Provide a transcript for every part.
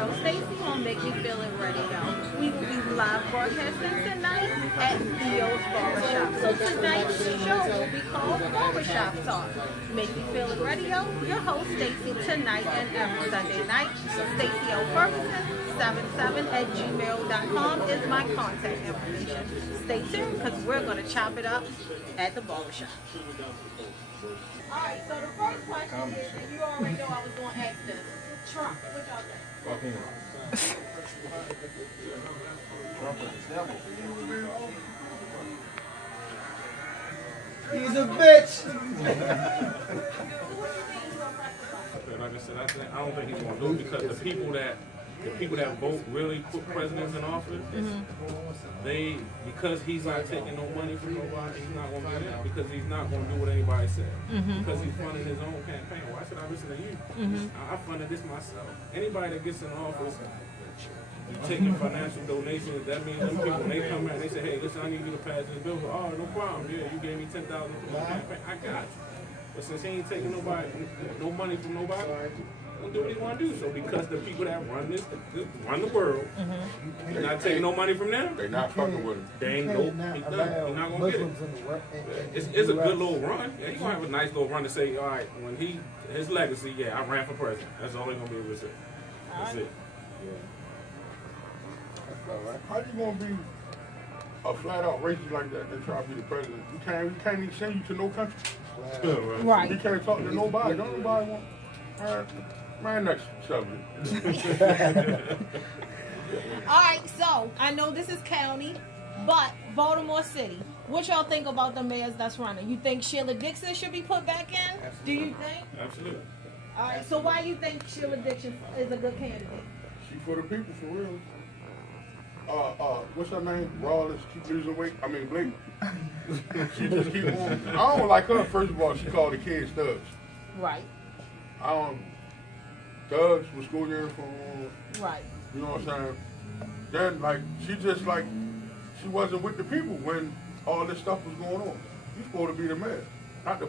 girl Stacy on Make Me Feel It Radio. We will be live broadcasting tonight at Theo'z Barbershop. So tonight's show will be called Barbershop Talk. Make Me Feel It Radio. Your host Stacy tonight and every Sunday night. Stacy O. Ferguson 77@gmail.com is my contact information. Stay tuned because we're going to chop it up at the barbershop. Alright, so the first question is, and you already know I was going to ask this. Trump, what y'all think? He's a bitch. Like I said, I don't think he's going to do it because the people that vote really put presidents in office, because he's not taking no money from nobody, he's not going to get in because he's not going to do what anybody said. Because he's funding his own campaign. Why should I listen to you? I funded this myself. Anybody that gets in office, you taking financial donations, that means them people, when they come out and they say, hey, listen, I need you to pass this bill. Oh, no problem. Yeah, you gave me $10,000 for my campaign. I got you. But since he ain't taking no money from nobody, he'll do what he want to do. So because the people that run the world, they're not taking no money from them, They're not fucking with him. they ain't he's not going to get it. It's a good little run. Yeah, he's going to have a nice little run to say, all right, when his legacy, yeah, I ran for president. That's all he's going to be able to say. That's it. How you gonna be a flat out racist like that and try to be the president? We can't even send you to no country. Right. We can't talk to nobody. Don't nobody want. Man, next subject. Alright, so I know this is county, but Baltimore City. What y'all think about the mayors that's running? You think Sheila Dixon should be put back in? Absolutely. Do you think? Absolutely. Alright, so why you think Sheila Dixon is a good candidate? She for the people, for real. What's her name? Rawlins keep losing weight. I mean, Blake. She just keep on. I don't like her. First of all, she called the kids thugs. Right. Thugs with school uniform on. Right. You know what I'm saying? Then, like, she wasn't with the people when all this stuff was going on. She's supposed to be the mayor, not the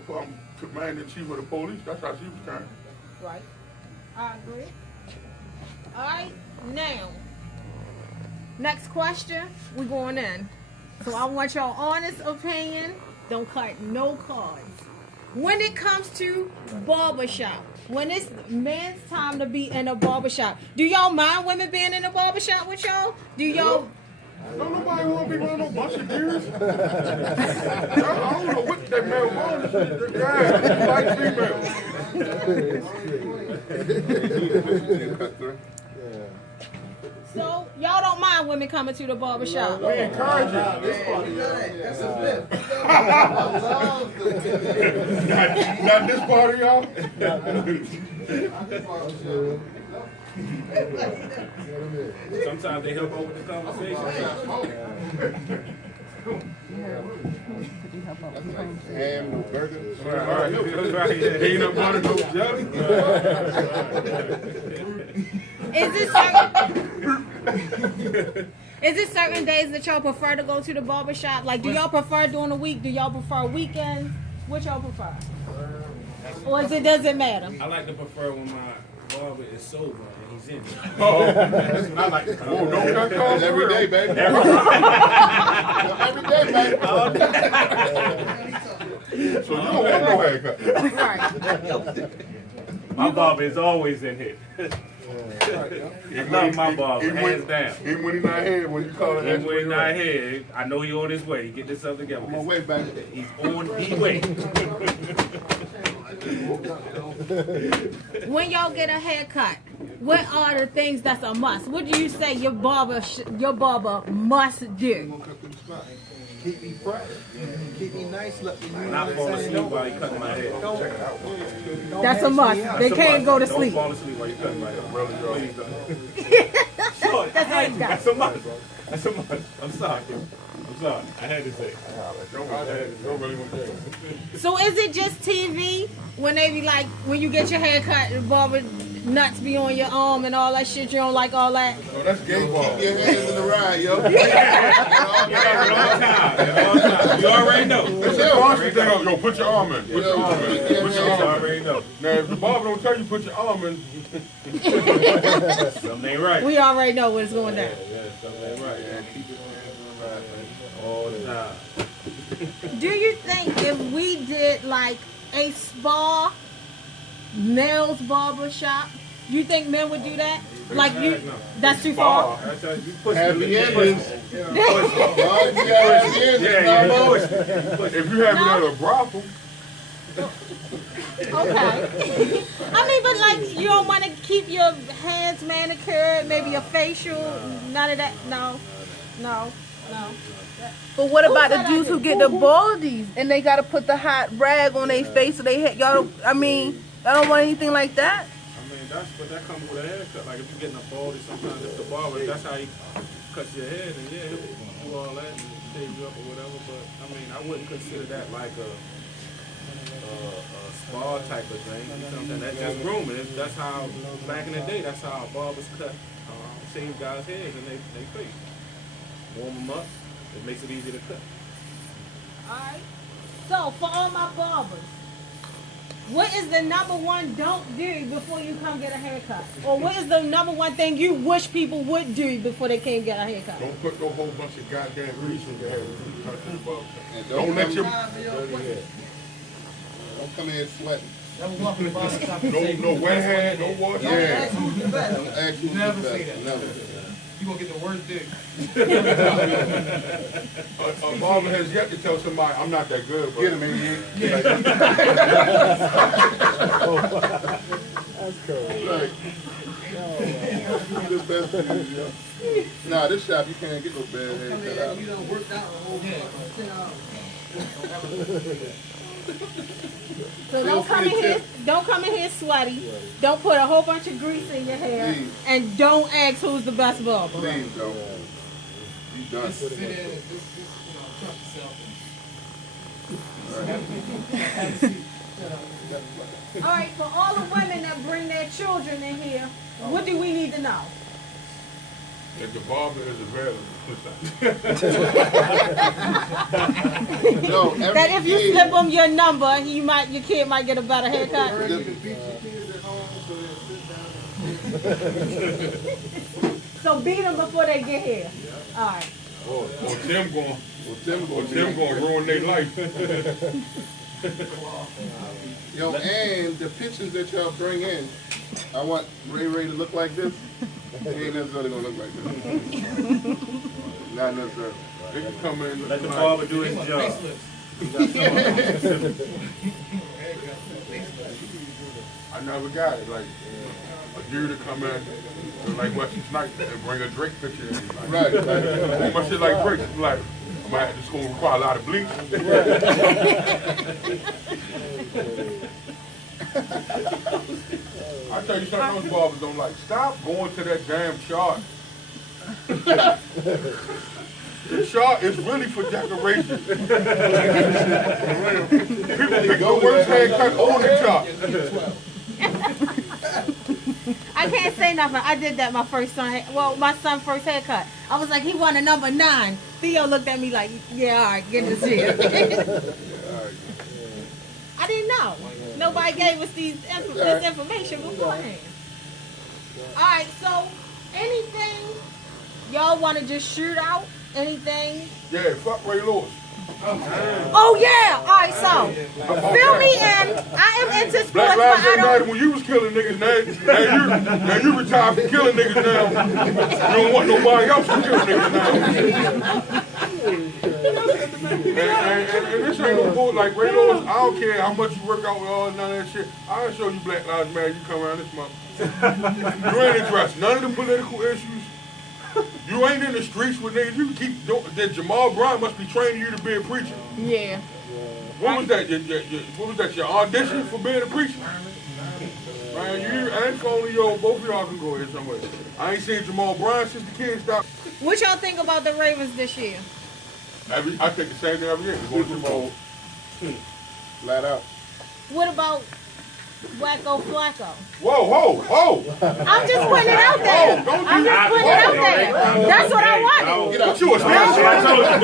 commander-in-chief of the police. That's how she was kind. Right. I agree. Alright, now. Next question, we're going in. So I want your honest opinion. Don't cut no cards. When it comes to barbershop, when it's men's time to be in a barbershop, do y'all mind women being in a barbershop with y'all? Do y'all? Don't nobody want to be running no bunch of deers. I don't know what that male wants. Yeah, like female. So y'all don't mind women coming to the barbershop? We encourage it. That's a myth. Not this part of y'all. Sometimes they help out with the conversation. Ham, burger. Right. Peanut butter, no jelly. Is it certain days that y'all prefer to go to the barbershop? Like, do y'all prefer during the week? Do y'all prefer weekends? What y'all prefer? Or does it matter? I like to prefer when my barber is sober and he's in it. That's what I like to call. Don't cut calls every day, baby. Every day, baby. So you don't want no haircut. Right. My barber is always in here. I love my barber, hands down. Even when he's not here, when you call it, Even when he's not here, I know he's on his way. Get this stuff together. I'm on way back. He's on his way. When y'all get a haircut, what are the things that's a must? What do you say your barber must do? Keep me fresh. Keep me nice looking. Not fall asleep while you cutting my hair. That's a must. They can't go to sleep. Don't fall asleep while you cutting my hair. Please don't. That's all you got. That's a must. That's a must. I'm sorry. I had to say it. So is it just TV when they be like, when you get your hair cut, the barber nuts be on your arm and all that shit. You don't like all that? No, that's gay ball. Keep your hands in the ride, yo. You already know. It's a constant thing. Yo, put your arm in. Put your arm in. Put your You arm in. already know. Now, if the barber don't tell you put your arm in, Something ain't right. We already know what's going down. Yeah, something ain't right. Yeah, keep your hands on the ride, man. All the time. Do you think if we did like a spa, nails barbershop, you think men would do that? Like you, No. that's too far. That's how you push Happy it. endings. if you have it at a brothel, Okay. I mean, but like you don't want to keep your hands manicured, maybe a facial, none of that. No. But what Who about the said I dudes did? who get the baldies and they gotta put the hot rag on their face so they hit y'all? I mean, y'all don't want anything like that. I mean, but that comes with a haircut. Like if you're getting a baldy, sometimes if the barber, that's how he cuts your head, and yeah, he'll do all that and shave you up or whatever. But I mean, I wouldn't consider that like a spa type of thing. You know what I'm saying? That's just grooming. That's how back in the day. That's how barbers cut, shave guys' heads and they face. Warm them up. It makes it easy to cut. Alright. So for all my barbers, what is the #1 don't do before you come get a haircut? Or what is the #1 thing you wish people would do before they came get a haircut? don't put no whole bunch of goddamn grease in your hair when you cut this barber. And Don't let your Don't come in sweating. no wet hand, no water. Yeah. Who's the best? Don't ask who's Never the say best. that. Never. You gonna get the worst dick. A barber has yet to tell somebody, I'm not that good, but Get him, Indian. That's cool. Right. Do the best for you, yo. Nah, this shop you can't get no bad hair cut out. You done worked out the whole day. So don't come in here sweaty. Don't put a whole bunch of grease in your hair. Please. And don't ask who's the best barber. Please don't. You done. Sit in and just trust yourself. Alright, for all the women that bring their children in here, what do we need to know? if the barber is available. No, every That if you kid- slip them your number, your kid might get a better haircut. So beat them before they get here. Alright. Or Tim gonna ruin their life. Yo, and the pictures that y'all bring in, I want Ray to look like this. He ain't necessarily gonna look like this. Not necessarily. They can come in. Let the barber do his job. I never got it. Like a dude to come in, like Wesley Snipes, and bring a Drake picture in. Like, Right. all my shit like Drake. Like, it's gonna require a lot of bleach. I tell you something, those barbers don't like. Stop going to that damn chart. The chart is really for decoration. People pick the worst haircut on the chart. I can't say nothing. I did that my son's first haircut. I was like, he wanted number 9. Theo looked at me like, yeah, all right, get this here. I didn't know. Nobody gave us this information beforehand. All right, so anything y'all want to just shoot out? Anything? Yeah, fuck Ray Lewis. Oh yeah! All right, so fill me in. I am into sports, Black but Lives I Matter don't. when you was killing niggas. Now you retired from killing niggas now. You don't want nobody else to kill niggas now. And this ain't no bull. Like Ray Lewis, I don't care how much you work out with all none of that shit. I'll show you Black Lives Matter. You come around this month. You ain't addressed none of the political issues. You ain't in the streets with niggas. You can keep doing that. Jamal Brown must be training you to be a preacher. Yeah. What was that? What was that? Your audition for being a preacher? Man, you and Coney, both of y'all can go here somewhere. I ain't seen Jamal Brown since the kids stopped. What y'all think about the Ravens this year? I think the same thing every year. We're going to Super Bowl. Flat out. What about Wacko Flacco. Whoa. I'm just putting it out there. I'm just putting it out there. That's what I wanted. What you a Steelers fan?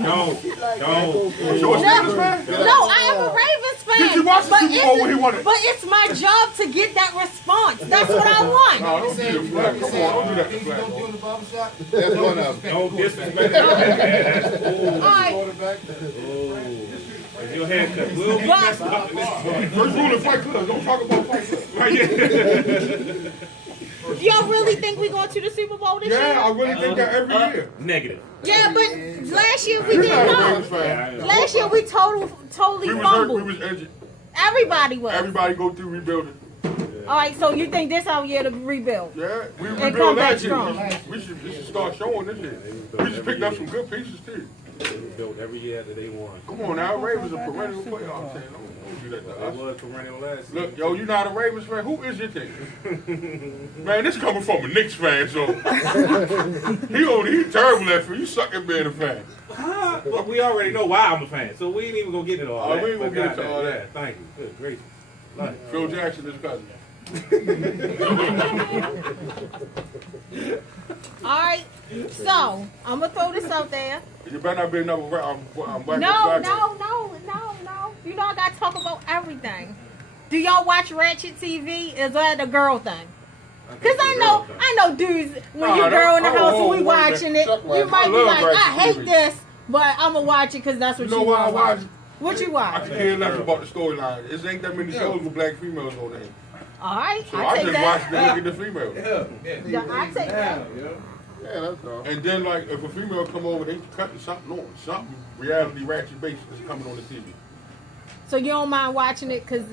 Don't. You a Steelers fan? No, I am a Ravens fan. Did you watch the Super Bowl when he won it? But it's my job to get that response. That's what I want. No, don't do the flag. Come on, don't do that to Things you flag. don't do in the barbershop. That's one of them. Don't disrespect that. All right. Quarterback. Your haircut will be messed up in this point. First rule of Fight Club, don't talk about Fight Club. Right here. Y'all really think we going to the Super Bowl this year? Yeah, I really think that every year. Negative. Yeah, but last year we You're didn't not a know. Ravens fan. Last year we totally We was hurt, we fumbled. was injured. Everybody was. Everybody go through rebuilding. All right, so you think this our year to rebuild? Yeah, we come rebuilt back last year. strong. We should start showing this year. We just picked up some good pieces too. They built every year that they won. Come on now, Ravens are perennial playoff team. Don't do that to They us. was perennial last year. Look, yo, you not a Ravens fan? Who is your team? Man, this coming from a Knicks fan, so he terrible at for you suck at being a fan. But we already know why I'm a fan, so we ain't even gonna get into all that. We ain't gonna But get into God, all yeah, that. Thank you. Good gracious. Love it. Phil Jackson is cousin. All right, so I'm gonna throw this out there. You better not be another I'm black. No. You know I gotta talk about everything. Do y'all watch Ratchet TV? Is that a girl thing? Cause I know dudes when you girl in the house and we watching it, you might be like, I hate this, but I'm gonna watch it cause that's what You know you why I want. watch? What you I watch? can care less about the storyline. There ain't that many shows with black females on there. All right, So I I take just watch that. them look at the females. Yeah, I take that. Yeah, that's all. And then, like, if a female come over, they cutting something on. Something reality ratchet based is coming on the TV. So you don't mind watching it because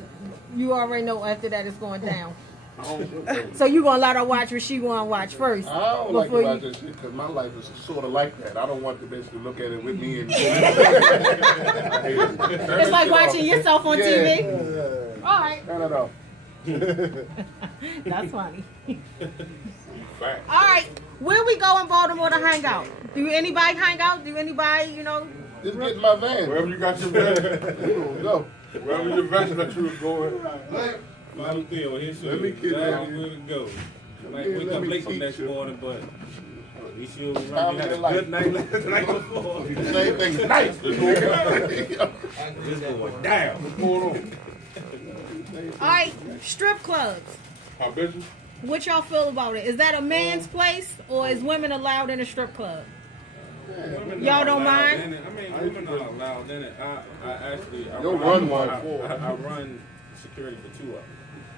you already know after that it's going down. I don't, So you gonna let her watch what she wanna watch first? I don't like before about this shit because my life is sort of like that. I don't want the bitch to look at it with me. And It's like watching yourself on TV. All right, No. that's funny. fact. All right, where we go in Baltimore to hang out? Do anybody hang out? Do anybody, Just get in my van. Wherever you got your vest, Go. wherever your vest that you was going. Follow Theo, his show. Let me get Exactly that. where to go. Like, Yeah, wake let up me late the teach next you. morning, but we sure we How had a many good night the night before. Same thing tonight. This going down. What's going on? All right, strip clubs. My business? What y'all feel about it? Is that a man's place or is women allowed in a strip club? Women Y'all not don't allowed mind? in it. I mean, women are allowed in it. I actually, I You'll run one. I run security for 2 of them.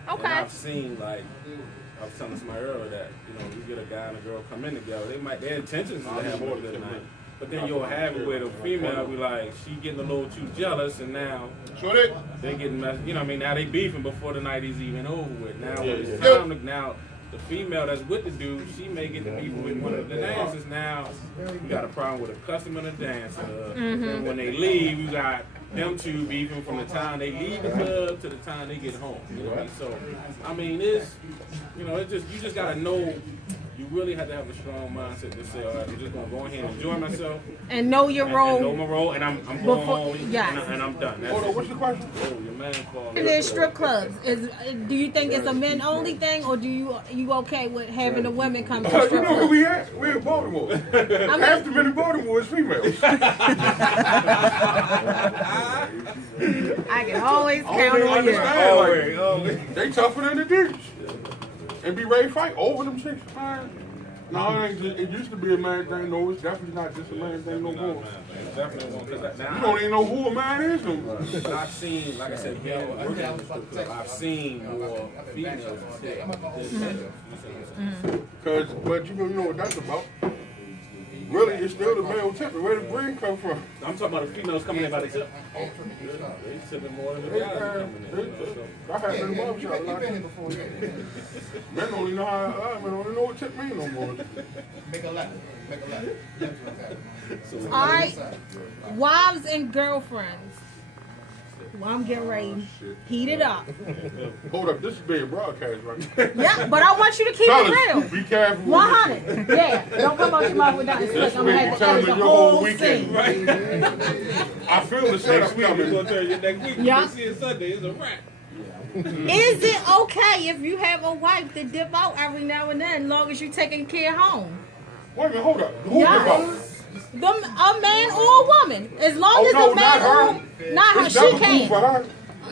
And Okay. I've seen, like, I was telling somebody earlier that, you get a guy and a girl come in together, their intentions is to have a good night. But then you'll have it where the female be like, she getting a little too jealous, and now Sure they? they getting messed, now they beefing before the night is even over with. Now when it's Yeah. time to, now the female that's with the dude, she may get to beef with one of the dancers. Now you got a problem with a customer and a dancer. And when they leave, you got them two beefing from the time they leave the club to the time they get home. You know what I mean? So I mean, it's you just gotta know. You really have to have a strong mindset to say, all right, I'm just gonna go ahead and enjoy myself. And know your And role. know my role, and I'm going Before- home, yes. and I'm done. That's Hold on, it. what's your question? Oh, your man falling. And then strip clubs. Do you think it's a men only thing or do you okay with having the women come to You strip know who clubs? we at? We're in Baltimore. Half the men in Baltimore is females. I can always I count don't on you. understand. Like, they tougher than the dudes. And be ready to fight over them chicks. Man. No, it used to be a man thing. No, it's definitely not just a man thing no more. Definitely won't, 'cause You now don't even know who a man is no more. I've seen, like I said, working in the strip club, I've seen more females than But you know what that's about. Really, it's still the male tipping. Where the green come from? I'm talking about the females coming in by themselves. They tipping more than the guys coming in. I had been in the You barbershop. been here before, yeah. Men don't even know how. Men don't even know what tip mean no more. Make a left. Make a left. All right, wives and girlfriends. Well, I'm getting ready. Heat it up. Hold up, this is being broadcast right now. Yeah, but I want you to keep Fellas, it real. be careful. 100. Yeah, don't come out your mouth with that slick. I'm gonna have to edit the Your whole whole weekend. scene. I feel the setup Next week, we're coming. going to tell you next week. Yeah. You see it Sunday, it's a wrap. Is it okay if you have a wife to dip out every now and then, as long as you're taking care home? Wait a minute, hold up. Who Yeah. dip out? A man or a woman, as long as no, the man not her. not her, It's she never cool can. for her.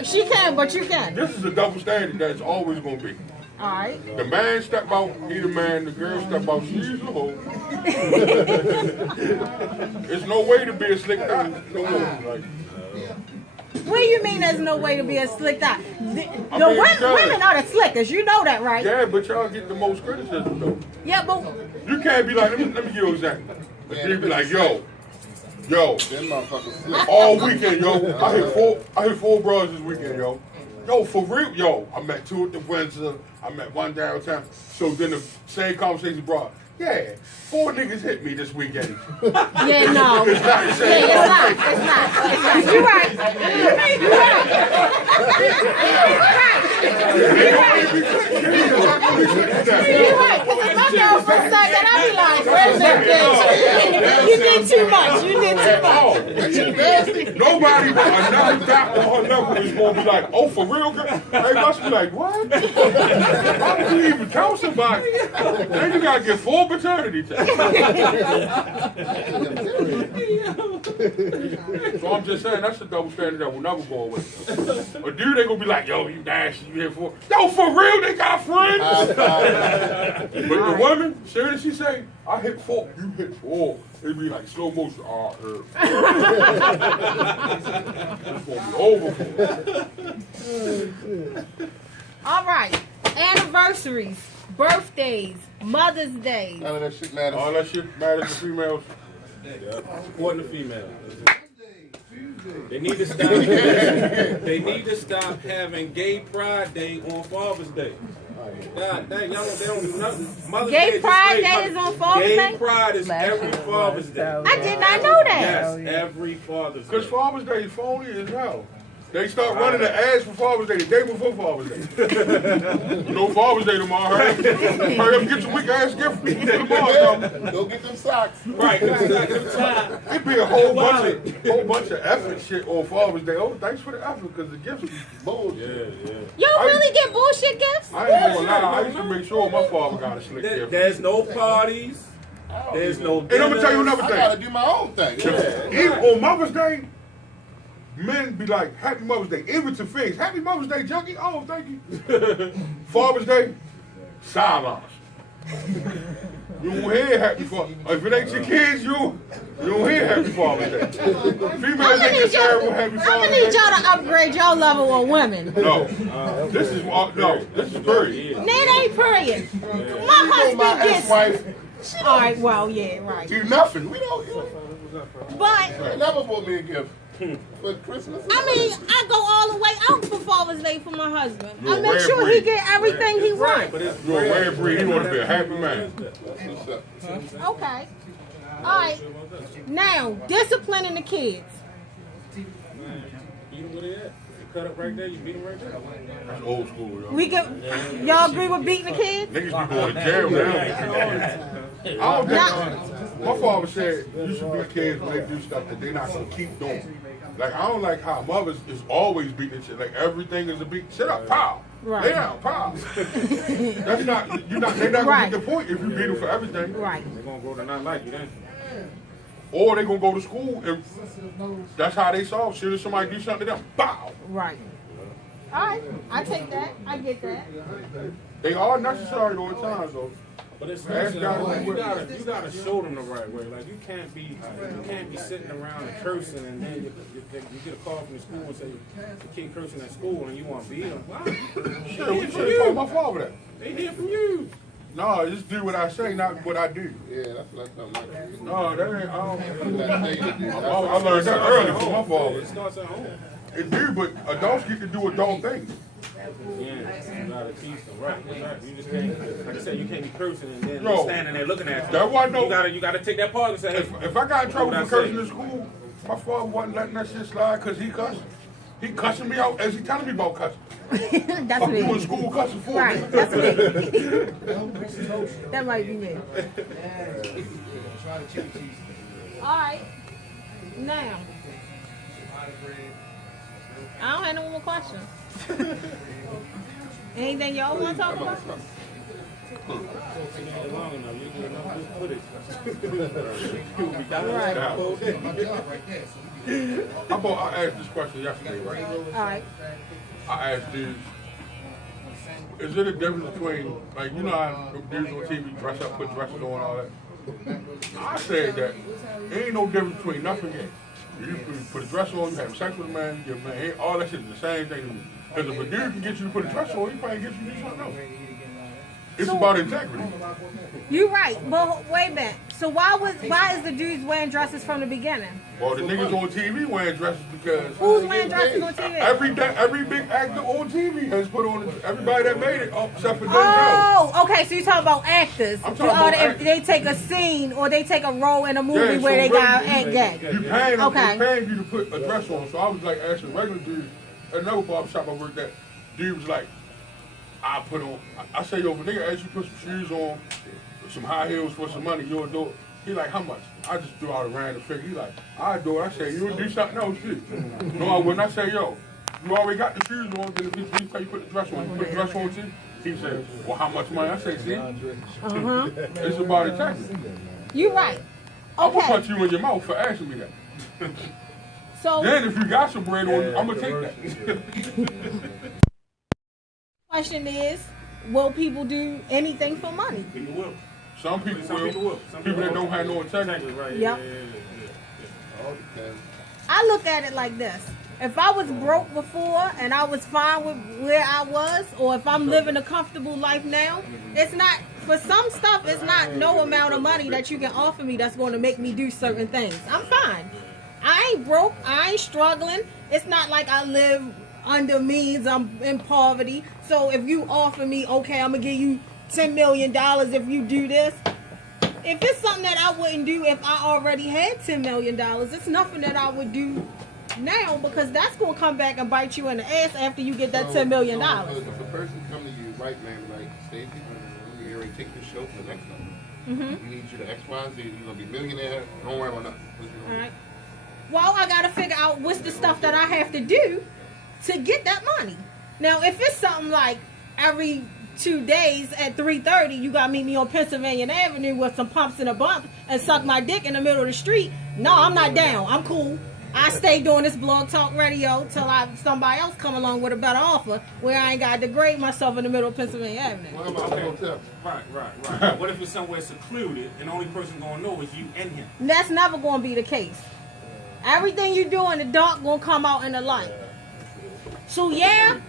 She can, but you can. This is a double standard that's always gonna be. All right. The man step out, he the man. The girl step out, she's a hoe. There's no way to be a slick guy. No more. Like, What do you mean there's no way to be a slick guy? The mean, women are the slickest. You know that, right? yeah, but y'all get the most criticism though. Yeah, but You can't be like, let me give you an example. But you be like, yo, Them motherfuckers slick. all weekend, yo, I hit four bros this weekend, yo. Yo, for real, yo, I met two at the Windsor, I met one downtown. So then the same conversation brought, yeah, 4 niggas hit me this weekend. yeah, no. It's not the same. Yeah, it's not. You're right. You're right. You're right. Because if my girlfriend said that, I'd be like, where's that bitch? You did too much. You did too much. Nobody with another doctor on her level is gonna be like, oh, for real, girl? They must be like, what? How do you even tell somebody? Then you gotta get full paternity test. So I'm just saying, that's the double standard that will never go away. A dude, they gonna be like, yo, you nasty, you here for? Yo, for real, they got friends? But the woman, soon as she say, I hit 4, you hit 4. It'd be like slow motion. Oh, it's gonna be over for her. All right. Anniversaries, birthdays, Mother's Day. None of that shit matters. All that shit matters to females. Supporting the female. They need to stop. They need to stop having Gay Pride Day on Father's Day. God dang, y'all they don't do nothing. Mother's Gay Day Pride straight Day is on Father's Day? Gay Pride is every Father's Day. I did not know that. Yes, every Father's Day. Because Father's Day is phony as hell. They start running the ads for Father's Day the day before Father's Day. No Father's Day tomorrow. Hurry up and get your weak ass gift for tomorrow. Go get them socks. Right, exactly. It'd be a whole bunch of effort shit on Father's Day. Oh, thanks for the effort, because the gifts be bullshit. Y'all really get bullshit gifts? I ain't gonna lie, I used to make sure my father got a slick gift. There's no parties. There's no And I'm gonna tell you another I thing. gotta do my own thing. Even on Mother's Day, men be like, Happy Mother's Day. Even to face, Happy Mother's Day, junkie. Oh, thank you. Father's Day, silence. You don't hear Happy Father's Day. If it ain't your kids, you don't hear Happy Father's Day. Females ain't concerned with Happy I'm Father's gonna need Day. y'all to upgrade your level on women. No, this is period. That ain't period. My husband My gets. ex-wife, All right, well, yeah, right. do nothing. We don't. But They never bought me a gift for Christmas. I mean, I go all the way out for Father's Day for my husband. You're I a make rare sure he breed. get everything he wants. But it's You're a rare breed. You want to be a happy man. Okay. All right. Now, disciplining the kids. beat them where they at. You cut up right there, you beat them right there. That's old school, yo. Y'all agree with beating the kids? Niggas be going to jail now. I don't think, my father said you should beat kids when they do stuff that they're not going to keep doing. Like, I don't like how mothers is always beating shit. Like, everything is a beat. Shut up, pow. Right. Lay down, pow. That's not, they're not going to Right. get the point if you beat them for everything. Right. They're gonna go to not like you then. Or they going to go to school and that's how they solve shit. If somebody do something to them, pow. Right. All right. I take that. I get that. They are necessary all the time, though. But it's That's you gotta show them the right way. Like you can't be sitting around and cursing and then you get a call from the school and say you keep cursing at school and you want to beat them. Why? Shit, we should have told my father that. They hear from you. No, just do what I say, not what I do. Yeah, that's something like that. No, that ain't, I learned learned that early from my father. It starts at home. It do, but adults get to do adult things. Yeah, you gotta teach them right. You just can't, like I said, you can't be cursing and then No. standing there looking at you. That wasn't no- You gotta take that part and say, hey, If I got in trouble what for I cursing say? in school, my father wasn't letting that shit slide because he cussing. He cussing me out as he telling me about cussing. That's I'm doing me. school cussing for Right. me. That's me. That might be me. All right. Now. I don't have no more questions. Anything y'all want to talk about? Long enough, you get enough footage. I asked this question yesterday, right? Alright. I asked dudes, is there a difference between, like, you know how dudes on TV dress up, put dresses on and all that? I said that there ain't no difference between nothing yet. You put a dress on, you have sex with a man, your man, all that shit is the same thing to me. Because if a dude can get you to put a dress on, he probably get you to do something else. It's about integrity. You're right, but wait a minute. So why is the dudes wearing dresses from the beginning? Well, the niggas on TV wearing dresses because Who's wearing dresses on TV? every big actor on TV has put on everybody that made it, except for Denzel. Oh, okay. So you're talking about actors. I'm talking about if they take a scene or they take a role in a movie where they got act gay. You paying them, they paying you to put a dress on. So I was like asking regular dudes at another barbershop I worked at. Dude was like, I say, yo, if a nigga asks you to put some shoes on, some high heels for some money, you'll do it. He like, how much? I just threw out a random figure. He like, I do it. I say, you'll do something else, shit. No, I wouldn't. I say, yo, you already got the shoes on, then if you tell you put the dress on, you put the dress on too. He said, well, how much money? I say, see, it's about integrity. You're right. I will Okay. punch you in your mouth for asking me that. So Then if you got some bread on, I'm gonna take that. question is, will people do anything for money? People will. Some people Some will. people will. People that don't have no integrity. Right. Yep. I look at it like this. If I was broke before and I was fine with where I was, or if I'm living a comfortable life now, it's not, for some stuff, it's not no amount of money that you can offer me that's going to make me do certain things. I'm fine. I ain't broke. I ain't struggling. It's not like I live under means. I'm in poverty. So if you offer me, okay, I'm going to give you $10 million if you do this. If it's something that I wouldn't do if I already had $10 million, it's nothing that I would do now, because that's going to come back and bite you in the ass after you get that $10 million. So if a person come to you, right, man, like, Stacey, you already take this show to the next level. You need you to X, Y, Z. You're going to be a millionaire. Don't worry about nothing. All right. Well, I got to figure out what's the stuff that I have to do to get that money. Now, if it's something like every 2 days at 3:30, you got to meet me on Pennsylvania Avenue with some pumps and a bump and suck my dick in the middle of the street, no, I'm not down. I'm cool. I stay doing this blog talk radio till somebody else come along with a better offer where I ain't got to degrade myself in the middle of Pennsylvania Avenue. What about the hotel? Right. What if it's somewhere secluded and the only person gonna know is you and him? That's never going to be the case. Everything you do in the dark going to come out in the light. So yeah,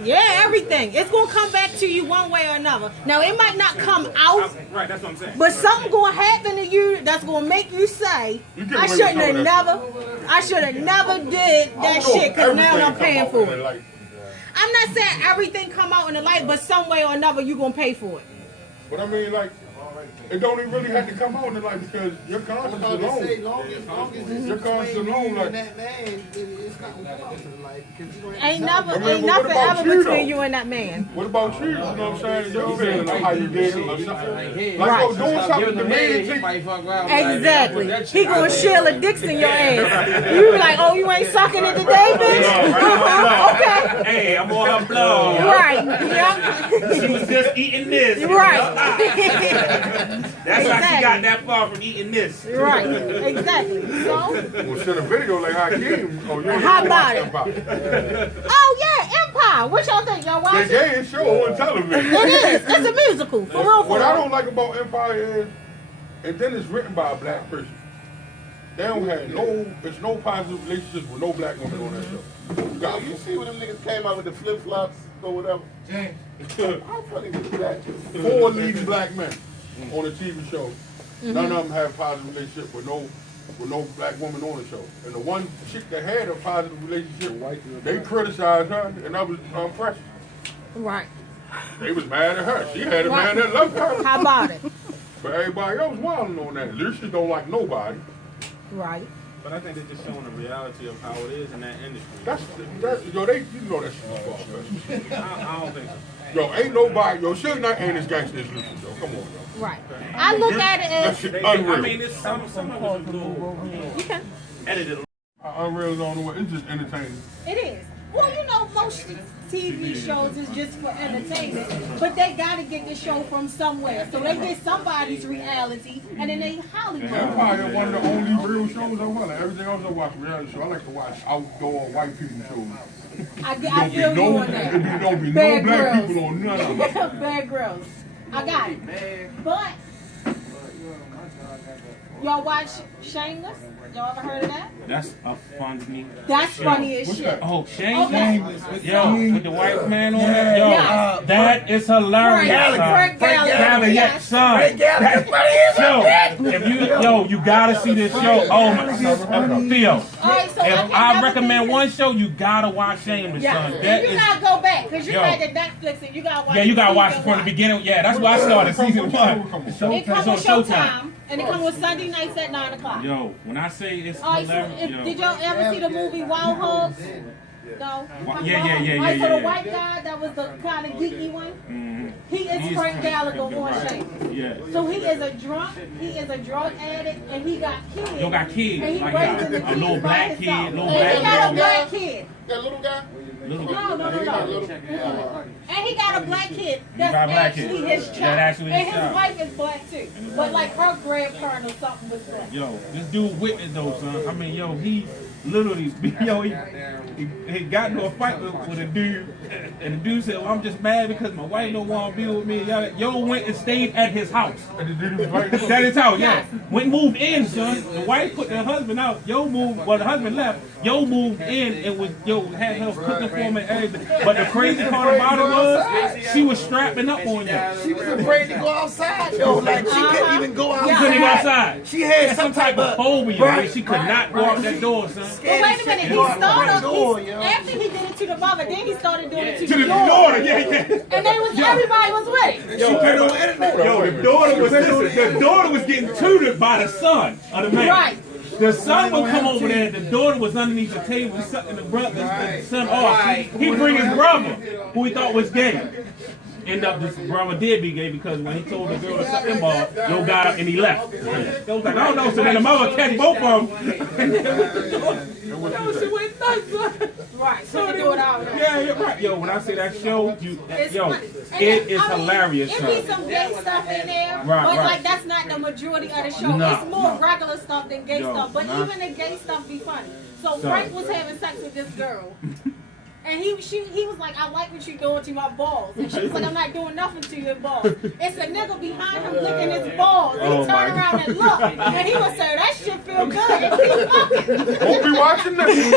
everything. It's going to come back to you one way or another. Now, it might not come out. Right, that's what I'm saying. But something going to happen to you that's going to make you say, I should have never did that shit because now I'm paying for it. I'm not saying everything come out in the light, but some way or another you're going to pay for it. But I mean, like, it don't even really have to come out in the light because your conscience alone. Your conscience alone, like. Ain't nothing ever between you and that man. What about you? You know what I'm saying? You're feeling like how you did it or something. Like, Right. yo, doing something to me. Exactly. He gonna Sheila Dixon your ass. You be like, oh, you ain't sucking it today, bitch? Okay. Hey, I'm on her blow. Right. Yep. She was just eating this. Right. That's how she got that far from eating this. Right. Exactly. So, We'll send a video like Hakeem. Oh, you ain't How about watch it? Empire. oh yeah, Empire. What y'all think? Y'all watch The it? gay show on television. It is. It's a musical. For real, for What I real. don't like about Empire is, and then it's written by a black person. They don't have there's no positive relationships with no black women on that show. You got You see when them niggas came out with the flip flops or whatever? How funny was that? 4 leading black men on a TV show. None of them have positive relationship with no black woman on the show. And the one chick that had a positive relationship, they criticized her, and that was precious. Right. They was mad at her. She had a man that loved her. How about it? But everybody else wilding on that. Lucy don't like nobody. Right. But I think they're just showing the reality of how it is in that industry. That's you know that shit is false. I don't think so. Yo, ain't nobody, Suge Knight ain't as gangster as Lucy, though. Come on, yo. Right. I look at it That as shit I unreal. mean, it's some of it is a little edited. Unreal is on the way. It's just entertaining. it is. Well, you know, most TV shows is just for entertainment, but they gotta get the show from somewhere. So they get somebody's reality, and then they Hollywood. Empire is one of the only real shows I watch. Like everything else I watch reality show. I like to watch outdoor white people shows. I feel you on that. There don't be Bear no black Grylls. people on none of them. Bear Grylls. I got it. But y'all watch Shameless? Y'all ever heard of that? That's a funny. That's funny as shit. Oh, Shameless? Okay. Yo, with the white man on it? Yo, Yes. that is hilarious. Frank Gallagher. Yes, son. You gotta see this show. Oh my God. Theo, All right, so if I recommend one show, you gotta watch Shameless, son. Yeah, That and you is, gotta go back because you Yo. had the Netflix and you gotta watch. yeah, you gotta watch it season from the one. beginning. Yeah, that's why I started season one. It comes on with Showtime, and it comes with Sunday nights at 9 o'clock. Yo, when I say it's All right, so hilarious, did y'all ever see the movie Wild Hogs? No. Yeah. All right, so the white guy that was the kind of geeky one, he is Frank Gallagher on Shameless. Yeah. So he is a drunk, he is a drug addict, and he got kids. Yo got kids, And he like raising the a kids little by black himself. kid, little And he black got a kid. black kid. That little guy? Little No. And he got a black kid. That's got a black actually kid. his child. That actually and his his child. wife is black too. But like her grandparent or something was black. Yo, this dude witnessed though, son. I mean, yo, he literally, he got into a fight with a dude, and the dude said, well, I'm just mad because my wife don't want to be with me. Yo went and stayed at his house. At his house, yeah. Went moved in, son. The wife put the husband out. Yo moved, well, the husband left. Yo moved in and was, had her cooking for him and everything. But the crazy part about it was, she was strapping up on you. She was afraid to go outside, yo. Like, she couldn't even go outside. She couldn't go outside. She had Some type of phobia where she could not go out that door, son. But wait a minute, he started, after he did it to the mother, then he started doing it to the daughter. daughter. Yeah. And they was, everybody was with it. Yo, the daughter was getting tutored by the son of the man. Right. The son would come over there, the daughter was underneath the table sucking the son off. He bring his brother, who he thought was gay. End up, this brother did be gay because when he told the girl to suck him off, yo got up and he left. They was like, I don't know, so then the mother catch both of them. Yo, she went nuts, son. Right, so they do it out there. Yeah, you're right. Yo, when I say that show, It's yo, funny. And it is I mean, hilarious, It son. be some gay stuff in there, Right, but right. like that's not the majority of the show. No, It's more no. regular stuff than gay Yo, stuff. But nah. even the gay stuff be funny. So Sorry. Frank was having sex with this girl. And he was like, I like what you're doing to my balls. And she was like, I'm not doing nothing to your balls. It's a nigga behind him licking his balls. He Oh, turned my around and looked. And he was saying, that shit feel good. And keep fucking. Won't be watching this.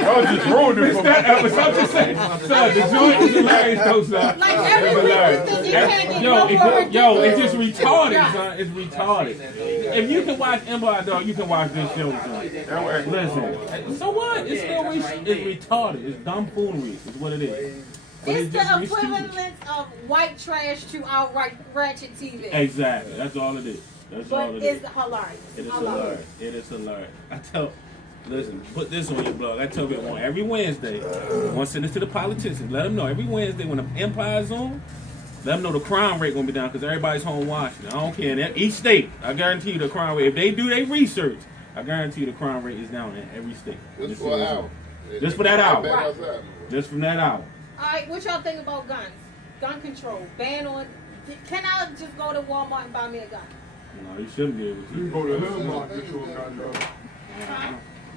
Y'all just ruined it for me. I'm just saying, son, the joint is hilarious, though, son. Like every week you think you can't get no more Yo, it's ridiculous. just retarded, son. It's retarded. If you can watch Empire, dog, you can watch this show, son. Listen, so what? It's still it's retarded. It's dumb foolery. Is what it is. But It's just the stupid. equivalent of white trash to outright ratchet TV. Exactly. That's all it is. That's all But it it's is. hilarious. It is I love hilarious. It is hilarious. Listen, put this on your blog. I tell everyone every Wednesday. I want to send this to the politicians. Let them know every Wednesday when the Empire's on. Let them know the crime rate gonna be down because everybody's home watching. I don't care. In each state, I guarantee you the crime rate. If they do their research, I guarantee you the crime rate is down in every state. Just for an hour. Just for that hour. Right. Outside. Just from that hour. All right, what y'all think about guns? Gun control, ban on. Can I just go to Walmart and buy me a gun? No, you shouldn't be able You to. can go to Hillmark and get you a gun, dog. Huh?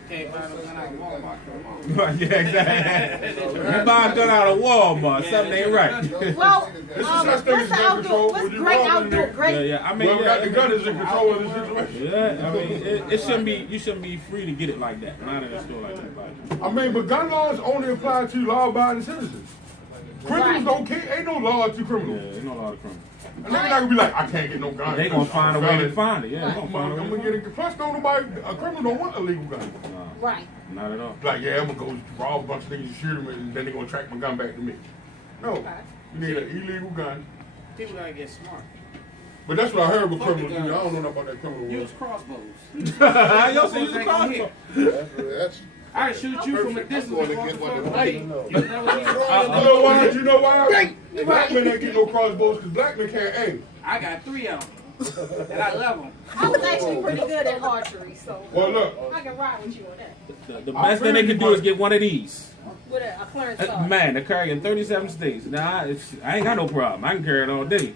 Can't buy no gun out of Walmart. Yeah, exactly. You buy a gun out of Walmart, something ain't right. Well, such thing what's as the gun outdoor? control What's when you great robbing outdoor? them. Great. Yeah, I mean, Whoever got the gun is in control of the situation. Yeah, I mean, it shouldn't be. You shouldn't be free to get it like that. Not in a store like that. I mean, but gun laws only apply to law-abiding citizens. Criminals don't care. Ain't no law to Yeah, criminals. there's no lot of criminals. A nigga not gonna be like, I can't get no gun. They gonna find a way to find it. Yeah, they gonna I'm find a way. gonna get it. Plus, don't nobody, a criminal don't want a legal gun. No, Right. not at all. Like, yeah, I'm gonna go rob a bunch of things and shoot them, and then they gonna track my gun back to me. No, you need an illegal gun. People gotta get smart. But that's what I heard with Fuck the criminals do. I guns. don't know nothing about that criminal Use world. crossbows. Yo, see, you crossbow. That's I shoot you from a distance. I'm going to get what they want. Hey, you never need You know why? You know why? Black men ain't get no crossbows because black men can't aim. I got 3 of them. And I love them. I was actually pretty good at archery, so Well, look. I can ride with you on that. The best thing they can do is get one of these. With a clearance card. Man, they carry in 37 states. Now, I ain't got no problem. I can carry it all day.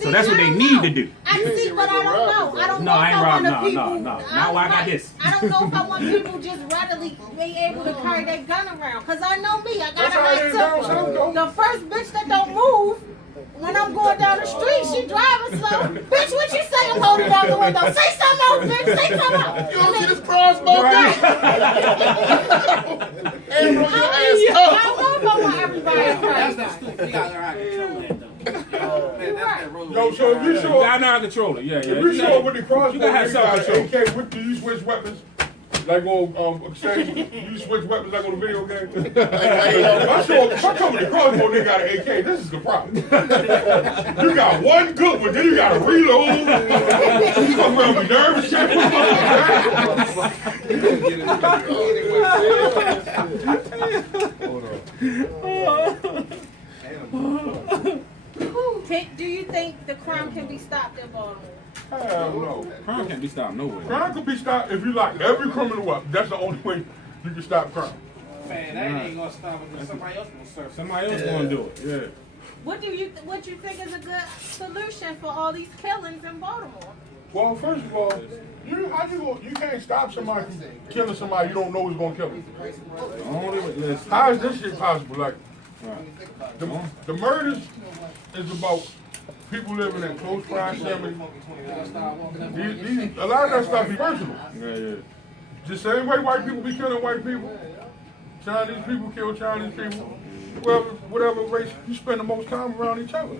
So that's what they need to do. I see, but I don't know. I don't know I if ain't I want robbing. the No. people. Now I got this. I don't know if I want people just readily being able to carry their gun around. Because I know me. I got That's a how it is down hot south, temper. though. The first bitch that don't move, when I'm going down the street, she driving slow. Bitch, what you say? I'm holding down the window. Say something else, bitch. Say something else. You don't see this crossbow gun? And on your ass I up. don't know if I want everybody to carry That's not guns. stupid. You gotta learn how to control that, though. Man, that's that roller. Yo, so if you You show gotta know how to control it. Yeah. if you show up with the crossbow, You gotta have you got an self-control. AK with you, you switch weapons. Like on exchange, you switch weapons like on a video game. If I come with the crossbow, they got an AK. This is the problem. You got one good one, then you got to reload. You come around with nervous shit. Do you think the crime can be stopped in Baltimore? Hell no. Crime can't be stopped nowhere. Crime could be stopped if you lock every criminal up. That's the only way you can stop crime. Man, that ain't gonna stop it because somebody else gonna surf. Somebody else gonna do it. Yeah. What you think is a good solution for all these killings in Baltimore? Well, first of all, you can't stop somebody from killing somebody you don't know is gonna kill them. Listen. How is this shit possible? Like, the murders is about people living in close proximity. A lot of that stuff is personal. Yeah. Just the same way white people be killing white people, Chinese people kill Chinese people. Whatever race, you spend the most time around each other.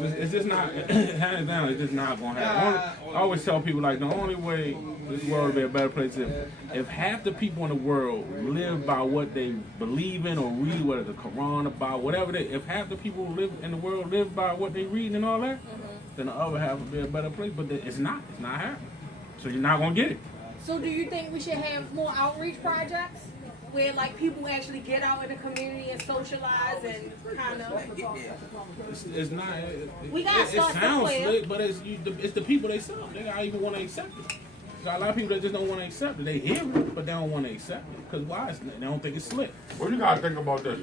It's just not, hands down, it's just not going to happen. I always tell people, like, the only way this world will be a better place is if half the people in the world live by what they believe in or read, whether the Quran about, whatever if half the people who live in the world live by what they read and all that, then the other half will be a better place. But it's not happening. So you're not going to get it. So do you think we should have more outreach projects where like people actually get out in the community and socialize and kind of? It's not. We gotta start It sounds somewhere. slick, but it's the people they sell. They don't even want to accept it. Got a lot of people that just don't want to accept it. They hear it, but they don't want to accept it. Because why? They don't think it's slick. Well, you gotta think about this.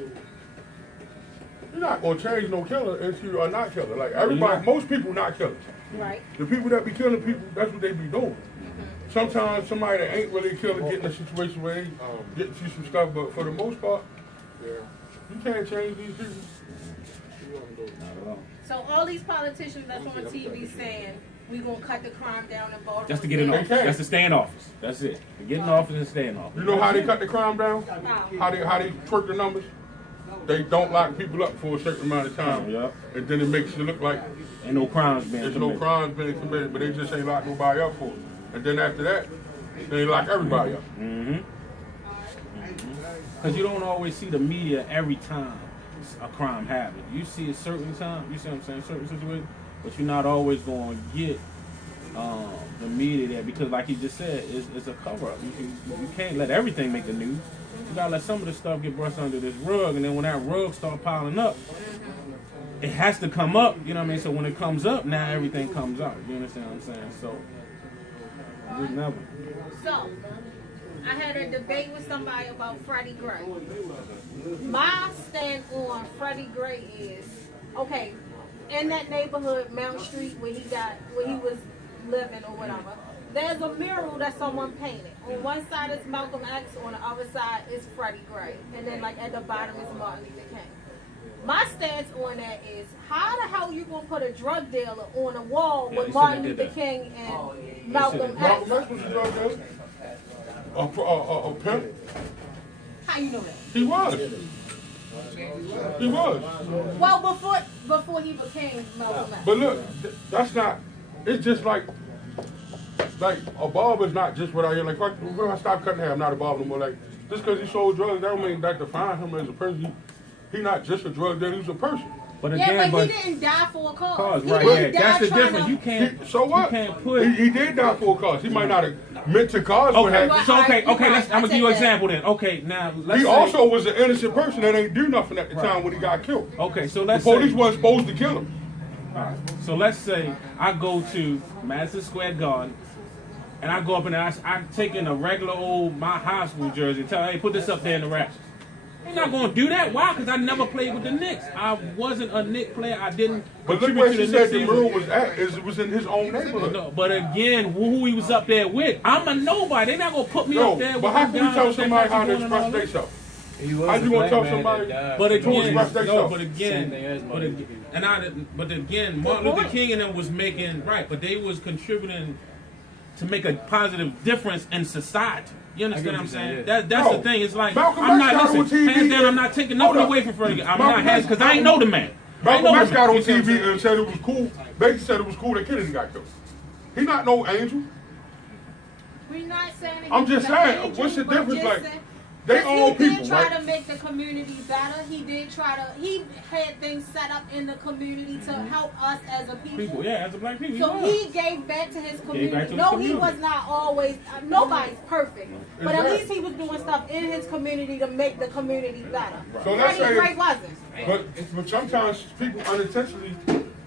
You're not gonna change no killer if you are not killer. Like everybody, most people not killers. Right. The people that be killing people, that's what they be doing. Sometimes somebody that ain't really a killer get in a situation where they get you some stuff, but for the most part, you can't change these people. Not at all. So all these politicians that's on TV saying we gonna cut the crime down in Baltimore. Just to get in They office. can't. That's to stay in office. That's it. To get in office and stay in office. You know how they cut the crime down? How? How they twerk the numbers? They don't lock people up for a certain amount of time, Yeah. and then it makes you look like Ain't no crimes being there's committed. no crimes being committed, but they just ain't lock nobody up for it. And then after that, they lock everybody up. Because you don't always see the media every time a crime happens. You see it certain times, you see what I'm saying, certain situations, but you're not always going to get the media there because, like you just said, it's a cover-up. You can't let everything make the news. You got to let some of the stuff get brushed under this rug, and then when that rug start piling up, it has to come up, you know what I mean? So when it comes up, now everything comes out. You understand what I'm saying? So, just never. So I had a debate with somebody about Freddie Gray. My stand on Freddie Gray is okay. In that neighborhood, Mount Street, where he was living or whatever, there's a mural that someone painted. On one side is Malcolm X, on the other side is Freddie Gray, and then like at the bottom is Martin Luther King. My stance on that is, how the hell you gonna put a drug dealer on a wall with Martin Luther King and Malcolm X? Malcolm X was a drug dealer. A pimp. How you know that? He was. He was. Well, before he became Malcolm X. But look, that's not. It's just like a barber's not just what I hear. Like, when I stop cutting hair, I'm not a barber no more. Like, just because he sold drugs, that don't mean that define him as a person. He not just a drug dealer, he's a person. But again, Yeah, but he didn't die for a cause. He right, didn't yeah, die that's the trying difference. to- You can't. So what? You can't put. He did die for a cause. He might not have meant to cause what Okay, happened. so Alright, okay. you're I'm right. gonna I give you an take that. example then. Okay, now let's He say, also was an innocent person that ain't do nothing at the time when he got killed. Okay, so The let's police say. wasn't supposed to kill him. Alright. So let's say I go to Madison Square Garden and I go up and I'm taking a regular old my high school jersey and tell her, hey, put this up there in the rafters. They're not going to do that. Why? Because I never played with the Knicks. I wasn't a Knicks player. I didn't But look where she said the mural was at. It was in his own neighborhood. No, but again, who he was up there with? I'm a nobody. They're not going to put me up there with but how can you tell somebody how to doing express all that? themselves? He was How a you gonna black tell man somebody? that died. But Don't again, express no, themselves. but Same again, thing as but Martin again, Luther King. and I, but again, Martin Luther King and them was making right, but they was contributing to make a positive difference in society. You understand what I'm saying? Yeah. That's No. the thing. It's like Malcolm I'm X not got on listening. TV Hands down, I'm and- not taking Hold nothing up. away from Freddie. I'm Malcolm not X because I ain't know the man. Malcolm X got on You see what I'm TV saying? and said it was cool. Basically said it was cool that Kennedy got killed. He not no angel. We're not saying that I'm he's just an saying, angel, what's the but difference? just Like, say- they Because all he did people, try right? to make the community better. He did try to. He had things set up in the community to help us as a people. Yeah, as a black people. So he he gave back to his back community. to his No, community. he was not always. Nobody's perfect, but at Exactly. least he was doing stuff in his community to make the community better. So let's Freddie say- Gray wasn't. But sometimes people unintentionally,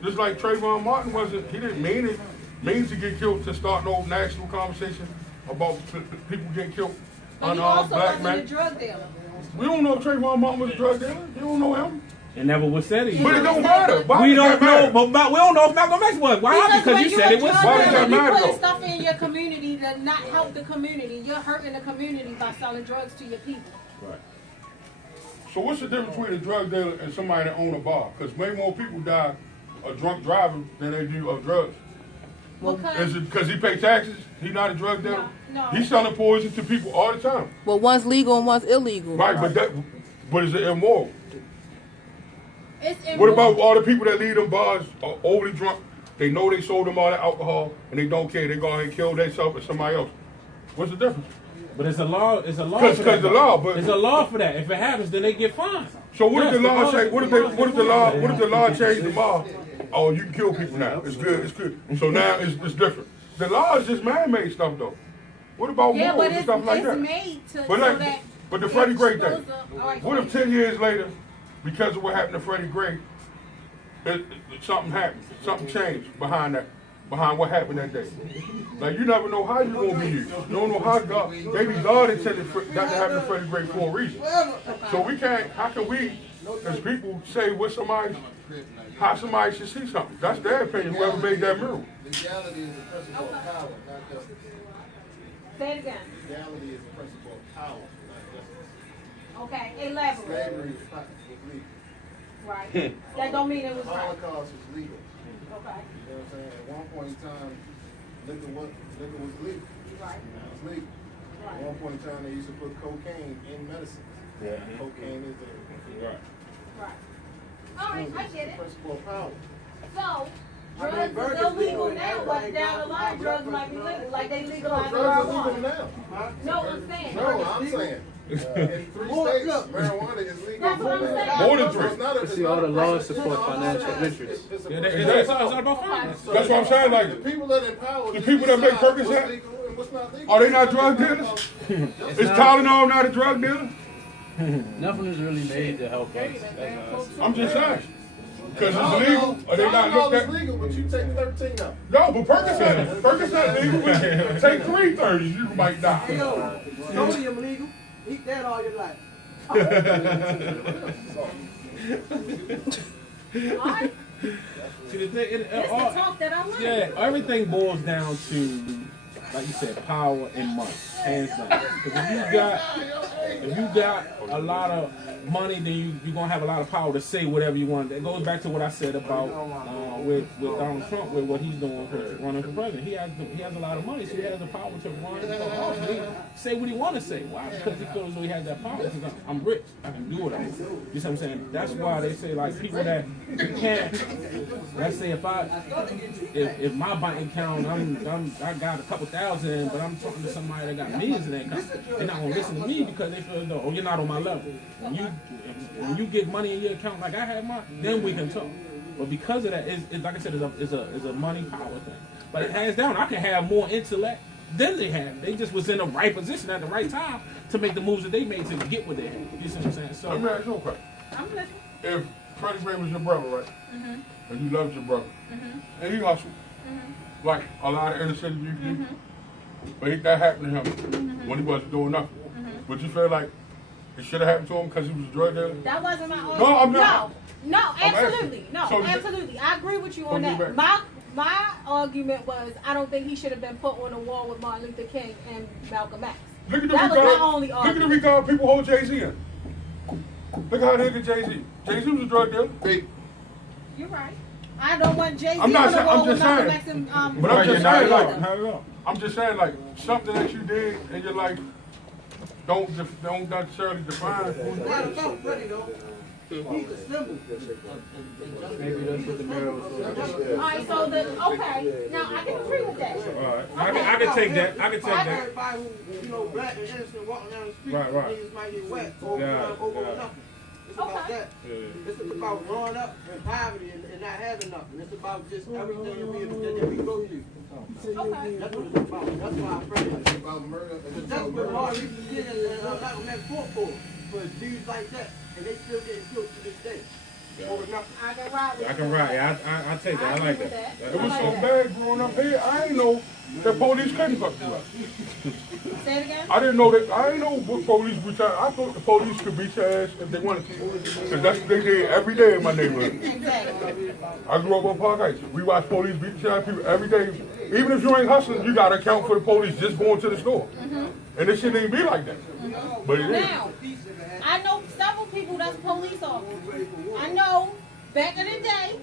just like Trayvon Martin wasn't, he didn't mean to get killed to start no national conversation about people getting killed. And he Unarmed also black wasn't a men. drug dealer. We don't know if Trayvon Martin was a drug dealer. You don't know him. It never was said he But it was. don't matter. Why We does don't that matter? know, but we don't know if Malcolm X was. Why? Because when you you're said a it was. drug Why does dealer, that you matter, putting though? stuff in your community to not help the community. You're hurting the community by selling drugs to your people. Right. So what's the difference between a drug dealer and somebody that own a bar? Because way more people die of drunk driving than they do of drugs. Because Is it because he pays taxes? He not a drug dealer? No. He's selling poison to people all the time. Well, one's legal and one's illegal. Right, but is it immoral? it's What immoral. about all the people that leave them bars are overly drunk? They know they sold them all that alcohol and they don't care. They go ahead and kill themselves or somebody else. What's the difference? But it's a law. It's a law. Because for that, the though. law, but- it's a law for that. If it happens, then they get fined. So what if Yes, the law law- say? What if the law change tomorrow? Oh, you can kill people now. It's good. It's good. So now it's different. The law is just man-made stuff though. What about Yeah, morals but and it's, stuff like it's that? made to But so like, that but the Freddie Gray it thing. shows up- all right, What if 10 years later, because of what happened to Freddie Gray, something happened, something changed behind what happened that day? Like you never know how you're gonna be used. You don't know how God, maybe God intended that to happen to Freddie Gray for a reason. So we can't. How can we, as people, say how somebody should see something? That's their opinion. Whoever made that mural. Legality is a principle of power, not justice. Say it again. Legality is a principle of power, not justice. Okay, elaborate. Slavery was legal. Right. That don't mean it was right. Holocaust was legal. Okay. You know what I'm saying? At one point in time, liquor was illegal. Right. It was legal. At one point in time, they used to put cocaine in medicines. Yeah. Cocaine is the Right. Right. All right, I get it. principle of power. So, drugs is illegal now, but down the line, drugs might be legal, like they legalize Drugs are legal marijuana. now. No, I'm saying. No, I'm saying. In 3 states, marijuana is legal. That's what I'm saying. More than So it's three. not a- See, all the laws support financial interests. It's a Yeah, principle. it's all about finance. That's what I'm saying. Like, The people that empower The people that make decide what's Percocet, legal and what's not legal. are they not drug dealers? Is Tylenol not a drug dealer? Nothing is really made to help us. I'm just saying. Because it's legal. Are they not Tylenol looked is at? legal, but you take 13 of them. No, but Percocet legal. But take 3 30s, you might die. Yo, sodium legal. Eat that all your life. Alright? See, the thing, It's the talk that I like. yeah, everything boils down to, like you said, power and money, hands down. Because if you got a lot of money, then you're gonna have a lot of power to say whatever you want. It goes back to what I said about with Donald Trump, with what he's doing for running for president. He has a lot of money, so he has the power to run for office. He say what he want to say. Why? Because he feels as though he has that power. Because I'm rich, I can do what I want. You know what I'm saying? That's why they say like people that can't. Let's say if my bank account I got a couple thousand, but I'm talking to somebody that got millions in their account, they're not gonna listen to me because they feel as though, oh, you're not on my level. When you get money in your account like I had mine, then we can talk. But because of that, it's like I said, it's a money power thing. But hands down, I can have more intellect than they had. They just was in the right position at the right time to make the moves that they made to get what they had. You see what I'm saying? So Let me ask you a question. I'm listening. If Freddie Gray was your brother, right? And you loved your brother. And he hustled. Like a lot of inner city youth do. But that happened to him when he wasn't doing nothing. Would you feel like it should have happened to him because he was a drug dealer? That wasn't my argument. No, I'm not. No, absolutely. asking. No, So absolutely. I agree with you on Okay, that. back. My argument was I don't think he should have been put on the wall with Martin Luther King and Malcolm X. Look at the That was my regard. only Look at the argument. regard people hold Jay-Z in. Look how they look at Jay-Z. Jay-Z was a drug dealer. Hey, You're right. I don't want Jay-Z I'm not on the saying- wall I'm with just Malcolm saying. X and But I'm just saying, like, either. I'm just saying, like, something that you did in your life don't necessarily define who It's you not are. about Freddie though. He's a symbol. Maybe that's what the mayor was All right, so okay. Now I can agree with that. I can take that. I can take that. Everybody who, black and innocent walking down the street, Right. niggas might get wet over nothing. It's about Okay. that. This is about growing up in poverty and not having nothing. It's about just everything that we go through. Okay. That's what it's about. That's why I'm afraid It's about murder. because that's what Martin Luther King and Malcolm X fought for dudes like that, and they still getting killed to this day over nothing. I can ride with I can ride. I take that. I like agree that. with It was I so like that. bad growing up here, I didn't know that police couldn't fuck you up. Say it again. I didn't know what police brutality. I thought the police could beat your ass if they wanted to. Because that's what they did every day in my neighborhood. Exactly. I grew up on Park Heights. We watch police beat the shit out of people every day. Even if you ain't hustling, you got to account for the police just going to the store. And this shit ain't be like that. But it is. Now, I know several people that's police officers. I know back in the day,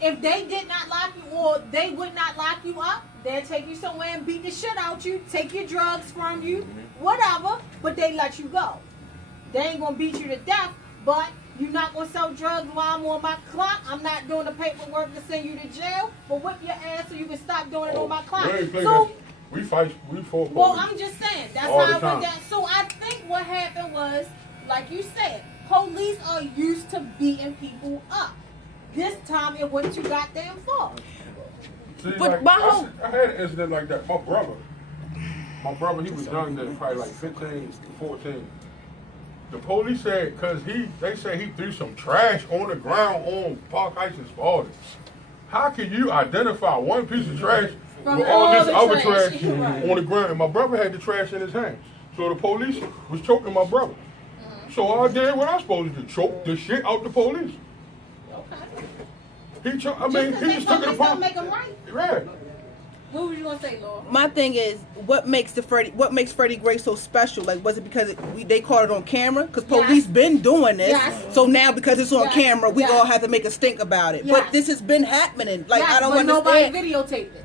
if they did not lock you or they would not lock you up, they'll take you somewhere and beat the shit out you, take your drugs from you, whatever, but they let you go. They ain't gonna beat you to death, but you're not gonna sell drugs while I'm on my clock. I'm not doing the paperwork to send you to jail, but whip your ass so you can stop doing it on my clock. We ain't play So, that. We fought well, police. I'm just saying, that's All how the I went time. down. So I think what happened was, like you said, police are used to beating people up. This time it wasn't too goddamn far. See, But like, my whole- I had an incident like that. My brother, he was young then, probably like 15, 14. The police said, they said he threw some trash on the ground on Park Heights and Spalding. How can you identify one piece of trash From with all all this the other trash? trash Right. on the ground? And my brother had the trash in his hands. So the police was choking my brother. So I did what I was supposed to do, choke the shit out the police. Okay. He took Just 'cause they it police upon. don't make them right. Right. What were you gonna say, Laura? My thing is, what makes Freddie Gray so special? Like, was it because they caught it on camera? Because police been doing this, Yes. so now because it's on Yes. camera, we Yes. all have to make a stink about it. Yes. But this has been happening. Like, Yes, I don't but understand. nobody videotaped it.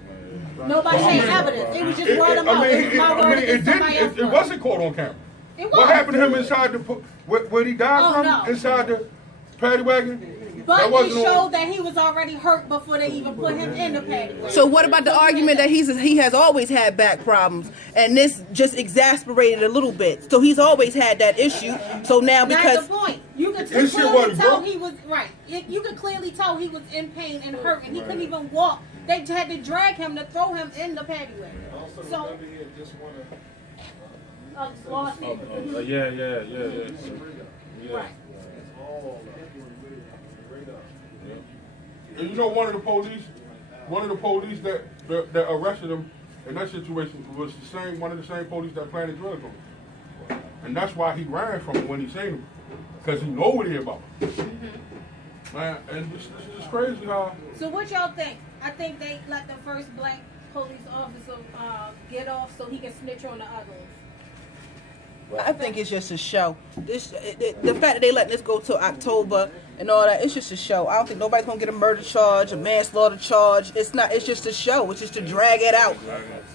Nobody Well, I had mean, evidence. It was just word of mouth. It was my word against somebody else's It word. wasn't caught on camera. It What was. happened to him inside where he died Oh, from? no. Inside the paddy wagon? But That it wasn't on- showed that he was already hurt before they even put him in the paddy wagon. So what about the argument that he has always had back problems, and this just exasperated a little bit? So he's always had that issue. So now That's because the point. You could His shit clearly wasn't tell broke. he was right. You could clearly tell he was in pain and hurt, and he couldn't even walk. They had to drag him to throw him in the paddy wagon. Also, So, remember he had just won lost him. Yeah. Right. And you know one of the police that arrested him in that situation was one of the same police that planted drugs on him. And that's why he ran from him when he seen him. Because he know what he about. Man, and this is crazy how So what y'all think? I think they let the first black police officer get off so he can snitch on the others. I think it's just a show. The fact that they letting this go till October and all that, it's just a show. I don't think nobody's gonna get a murder charge, a manslaughter charge. It's not. It's just a show. It's just to drag it out.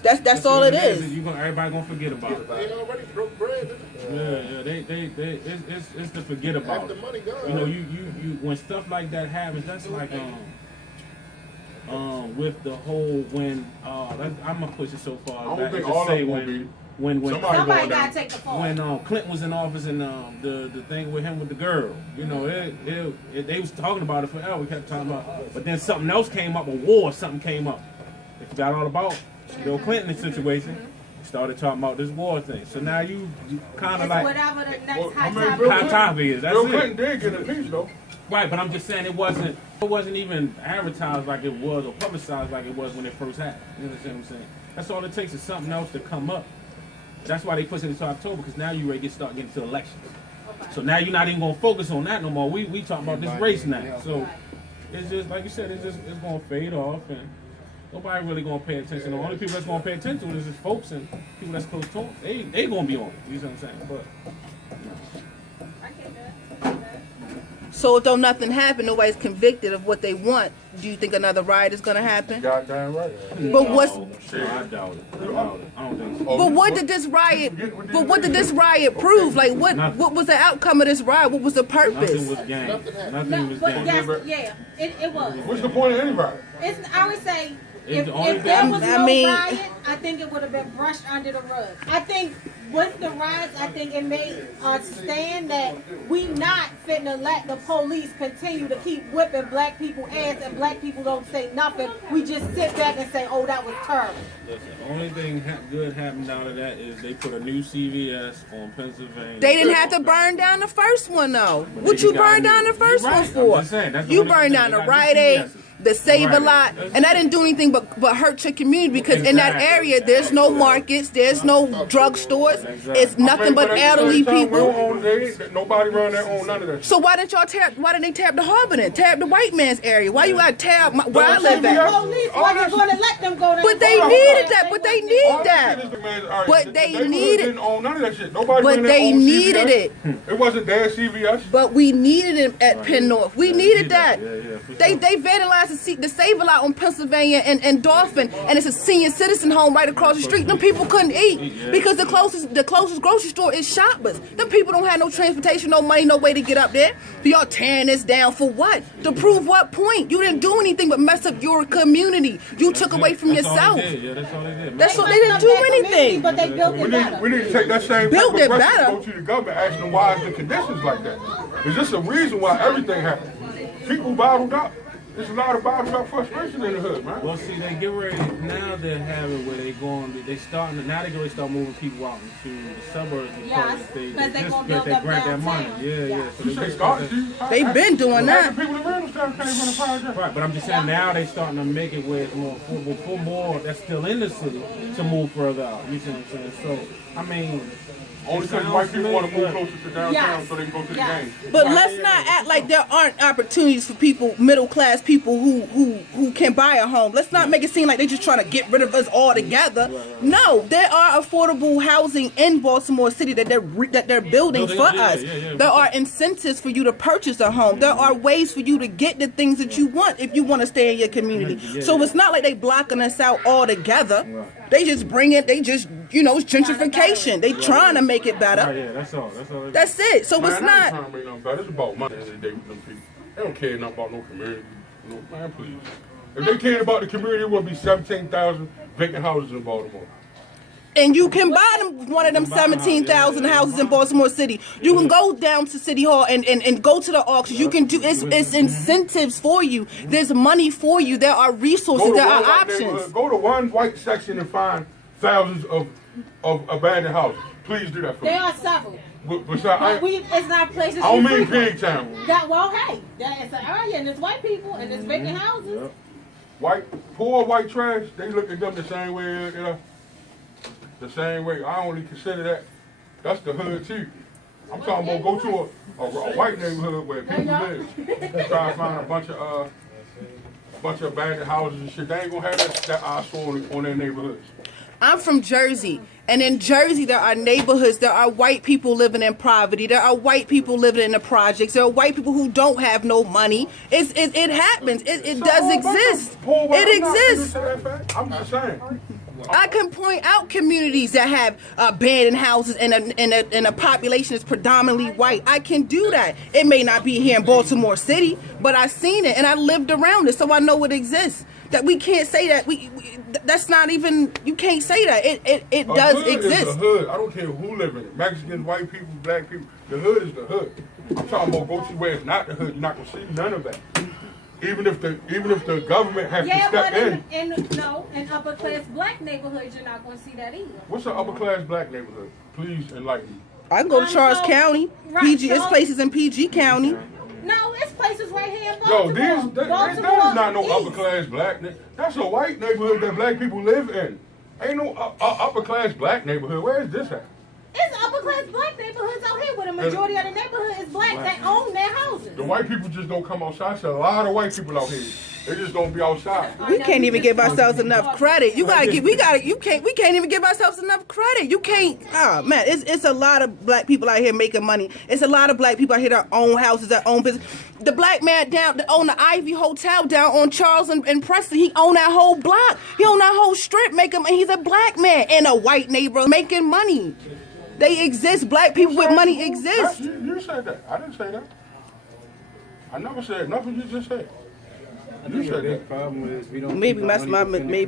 That's all it is. Everybody gonna forget about it. They already broke bread. It's to forget about Half the it. money gone. You know, you when stuff like that happens, that's like with the whole I'm gonna push it so I far don't back think to all say of them will be. when Somebody Somebody going down. gotta take the fall. when Clinton was in office and the thing with him with the girl, you know, they was talking about it forever. We kept talking about it. But then something else came up, a war, something came up. They forgot all about Bill Clinton's situation. Started talking about this war thing. So now you kind of It's like whatever the next Well, I high mean, topic Bill hot topic is. That's Bill it. Clinton did get impeached though. Right, but I'm just saying it wasn't even advertised like it was or publicized like it was when it first happened. You understand what I'm saying? That's all it takes is something else to come up. That's why they push it into October, because now you're ready to start getting to elections. Okay. So now you're not even gonna focus on that no more. We talking about this race now. So it's just like you said, it's gonna fade off, and nobody really gonna pay attention. The only people that's gonna pay attention to it is just folks and people that's close to them. They gonna be on it. You know what I'm saying? But So if don't nothing happen, nobody's convicted of what they want, do you think another riot is gonna happen? Goddamn right. But what's I doubt it. I don't think so. but what did this riot prove? Like what was the outcome of this riot? What was the purpose? Nothing was gained. Nothing was But gained. yes, it was. What's the point of any riot? I would say It's if the only there thing- was I no mean- riot, I think it would have been brushed under the rug. I think with the riots, I think it made us stand that we not finna let the police continue to keep whipping black people ass and black people don't say nothing. We just sit back and say, oh, that was terrible. Listen, the only thing good happened out of that is they put a new CVS on Pennsylvania. They didn't have to burn down the first one though. But What they you got burned new- down the first You're one right. I'm for? just saying, that's the You only burned thing. down They the got new Rite Aid, CVSs. the Save a Right. Lot, and that didn't do anything but hurt your community because in that Exactly. area there's no markets, there's no drugstores, it's nothing but elderly people. Nobody run their own none of that. So why didn't they tear up the harbor then? Tear up the white man's area? Why you gotta tear up where I live The at? police wasn't going to let them go there. But they needed that. But they need that. But they needed. Didn't own none of that shit. Nobody But ran their they own needed CVS. it. It wasn't their CVS. But we needed it at Penn North. We needed that. for They sure. vandalized the Save a Lot on Pennsylvania and Dauphin, and it's a senior citizen home right across the street. Them people couldn't eat because the closest grocery store is Shoppers. Them people don't have no transportation, no money, no way to get up there. So y'all tearing this down for what? To prove what point? You didn't do anything but mess up your community. You took away from That's all yourself. they did. Yeah, that's all they did. That's what they didn't do anything. But they built it better. We need to take that same Build type it of better. pressure and go to the government, ask them why is the conditions like that. Is this a reason why everything happened? People bottled up. There's a lot of bottled up frustration in the hood, man. Well, see, they get ready now. They're having where they going. They starting now. They going to start moving people out into the suburbs Yes, because because they just gonna because build they up grant that money. downtown. Yeah. Yeah. So You say start, G? They've been doing that. People in Randallstown can't run a project. Right, but I'm just saying now they starting to make it where it's more affordable for more that's still in the city to move further out. You see what I'm saying? So I mean, Only because white people want to move closer to downtown so they can go to the game. But let's not act like there aren't opportunities for people, middle class people who can buy a home. Let's not make it seem like they're just trying to get rid of us altogether. No, there are affordable housing in Baltimore City that they're building for us. There are incentives for you to purchase a home. There are ways for you to get the things that you want if you want to stay in your community. So it's not like they blocking us out altogether. They just bring it. They just it's gentrification. They trying to make it better. yeah, that's all. That's it. So Man, it's I ain't not. trying to make nothing better. It's about money at the end of the day with them people. They don't care nothing about no community. No, man, please. If they cared about the community, it would be 17,000 vacant houses in Baltimore. And you can buy them one of them 17,000 houses in Baltimore City. You can go down to City Hall and go to the auctions. You can do it's incentives for you. There's money for you. There are resources. There are options. Go to one white section and find thousands of abandoned houses. Please do that for me. There are several. But It's not places. I don't we mean frequent. Pig Town. It's an area and there's white people and there's vacant houses. Poor white trash, they look at them the same way, the same way. I only consider that's the hood too. I'm talking about go to a white neighborhood where people live. Try to find a bunch of abandoned houses and shit. They ain't gonna have that eyesore on their neighborhoods. I'm from Jersey, and in Jersey there are neighborhoods. There are white people living in poverty. There are white people living in the projects. There are white people who don't have no money. It happens. It does exist. It exists. I'm just saying. I can point out communities that have abandoned houses and a population that's predominantly white. I can do that. It may not be here in Baltimore City, but I've seen it and I lived around it, so I know it exists. That we can't say that that's not even, you can't say that. It does exist. Is the hood. I don't care who live in it. Mexicans, white people, black people. The hood is the hood. I'm talking about go to where it's not the hood. You're not gonna see none of that. Even if the government has to step in. In upper class black neighborhoods, you're not going to see that either. What's an upper class black neighborhood? Please enlighten me. I can go to Charles County. Right, PG. It's Charles- places in PG County. No, it's places right here in Yo, Baltimore. there's not no upper class black. That's a white neighborhood that black people live in. Ain't no upper class black neighborhood. Where is this at? It's upper class black neighborhoods out here where the majority of the neighborhood is black that own their houses. The white people just don't come outside. There's a lot of white people out here. They just don't be outside. We can't even give ourselves enough credit. We can't even give ourselves enough credit. You can't, oh man, it's a lot of black people out here making money. It's a lot of black people out here that own houses, that own business. The black man that own the Ivy Hotel down on Charles and Preston, he own that whole block. He own that whole strip, and he's a black man in a white neighborhood making money. They exist. Black people with money exist. You said that. I didn't say that. I never said nothing you just said. You said that. Problem is we don't Maybe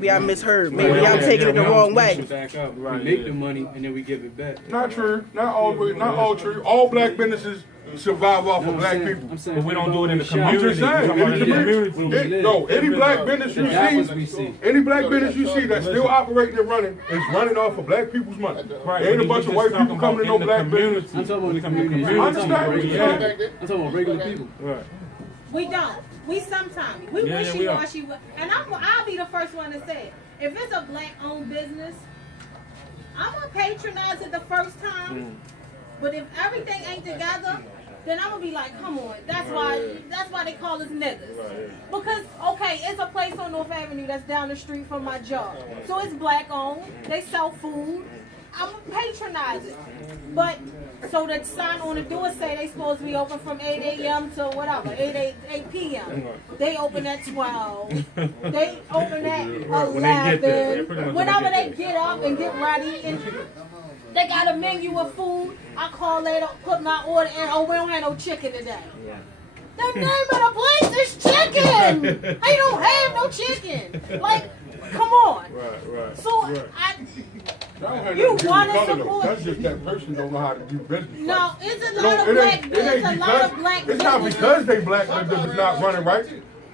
I misheard. Maybe I'm taking it the wrong way. Back up. We make the money and then we give it back. Not true. Not all true. All black businesses survive off of black people. But we don't do it in the I'm community. just saying. No, any black business you see, any black business you see that's still operating and running is running off of black people's money. Right. Ain't a bunch of white people coming to no black business. I'm talking about the community. I understand what you're saying. I'm talking about regular people. Right. We don't. We sometimes. We wishy-washy. And I'll be the first one to say it. If it's a black-owned business, I'm going to patronize it the first time. But if everything ain't together, then I'm going to be like, come on. That's why they call us niggas. Because, okay, it's a place on North Avenue that's down the street from my job. So it's black-owned. They sell food. I'm going to patronize it. But, so the sign on the door say they supposed to be open from 8 a.m. to whatever, 8 p.m. They open at 12. They open at 11. Whenever they get up and get ready, and they got a menu of food, I call later, put my order in. Oh, we don't have no chicken today. The name of the place is chicken. They don't have no chicken. Like, come on. Right. So you want to support? That's just that person don't know how to do business. No, it's a lot of black. It's a lot of black. It's not because they black that it's not running right.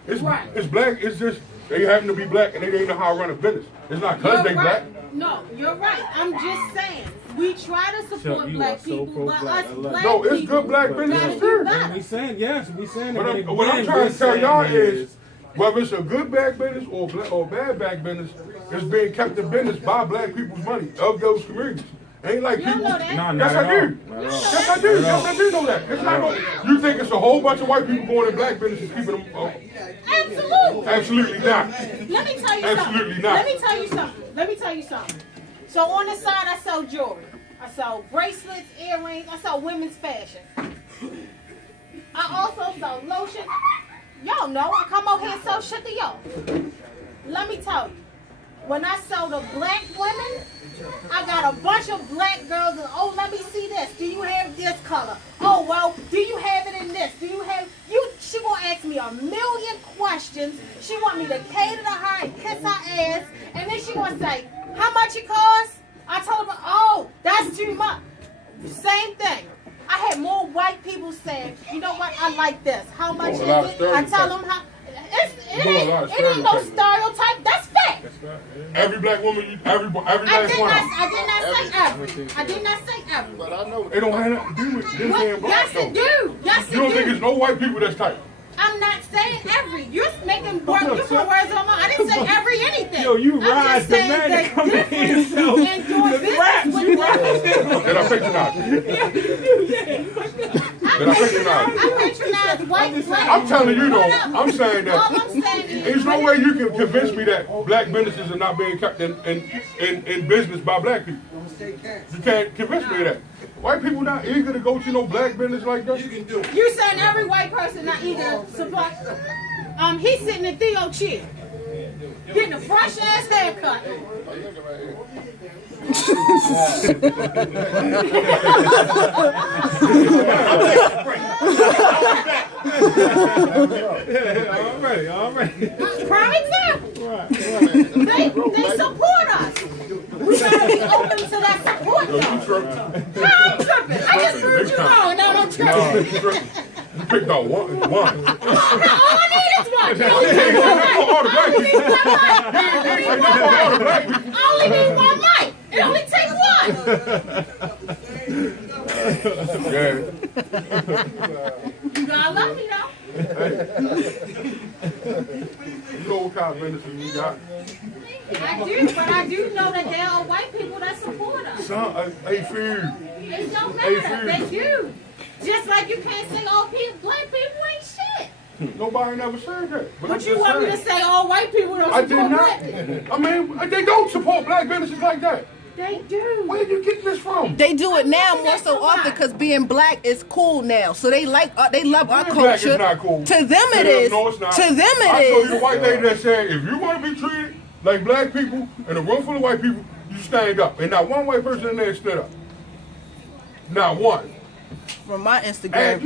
It's black. It's just they happen to be black and they don't know how to run a business. It's not because they black. No, you're right. I'm just saying. We try to support black people, but us black no, it's people good black business too. We saying yes. We saying that. What I'm trying to tell y'all is, whether it's a good black business or bad black business, it's being kept in business by black people's money of those communities. Ain't like people. Know that. No, yes, I do. Yes, I do. Yes, I do know that. It's not. You think it's a whole bunch of white people going in black businesses keeping them? Absolutely. Absolutely not. Let me tell you Absolutely something. not. Let me tell you something. So on the side, I sell jewelry. I sell bracelets, earrings. I sell women's fashion. I also sell lotion. Y'all know I come out here and sell shit to y'all. Let me tell you, when I sell the black women, I got a bunch of black girls and, oh, let me see this. Do you have this color? Oh, well, do you have it in this? Do you have, she gonna ask me a million questions. She want me to cater to her and kiss her ass. And then she gonna say, how much it costs? I told her, oh, that's too much. Same thing. I had more white people saying, you know what, I like this. How much is it? I tell them how. It ain't no stereotype. That's fact. Every black woman, every black woman. I did not say every. But I know it don't have nothing to do with this being black. Yes, it do. Yes, it do. You don't think it's no white people that's tight? I'm not saying every. You're making words on my. I didn't say every anything. Yo, you ride the man to come in and sell the raps. You ride him. Did I patronize? I patronize white black. I'm telling you though, I'm saying that there's no way you can convince me that black businesses are not being kept in business by black people. You can't convince me of that. White people not eager to go to no black business like that. You can do it. You saying every white person not eager to supply? He's sitting in Theo'z chair, getting a fresh ass haircut. Already. Prime example. They support us. We gotta be open to that support. No, I'm tripping. I just proved you wrong. No, I'm tripping. You picked out one. All I need is one. I only need one mic. It only takes one. You gotta love me though. You know what kind of businesses we got? I do, but I do know that there are white people that support us. Hey, food. It don't matter. They do. Just like you can't say all black people ain't shit. Nobody never said that. But you want me to say all white people don't support black people? I mean, they don't support black businesses like that. They do. Where did you get this from? They do it now more so often because being black is cool now. So they love our culture. Black is not cool. To them it is. No, it's not. To them it I is. saw you the white lady that said, if you want to be treated like black people in a room full of white people, you stand up. And not one white person in there stood up. Not one. From my Instagram,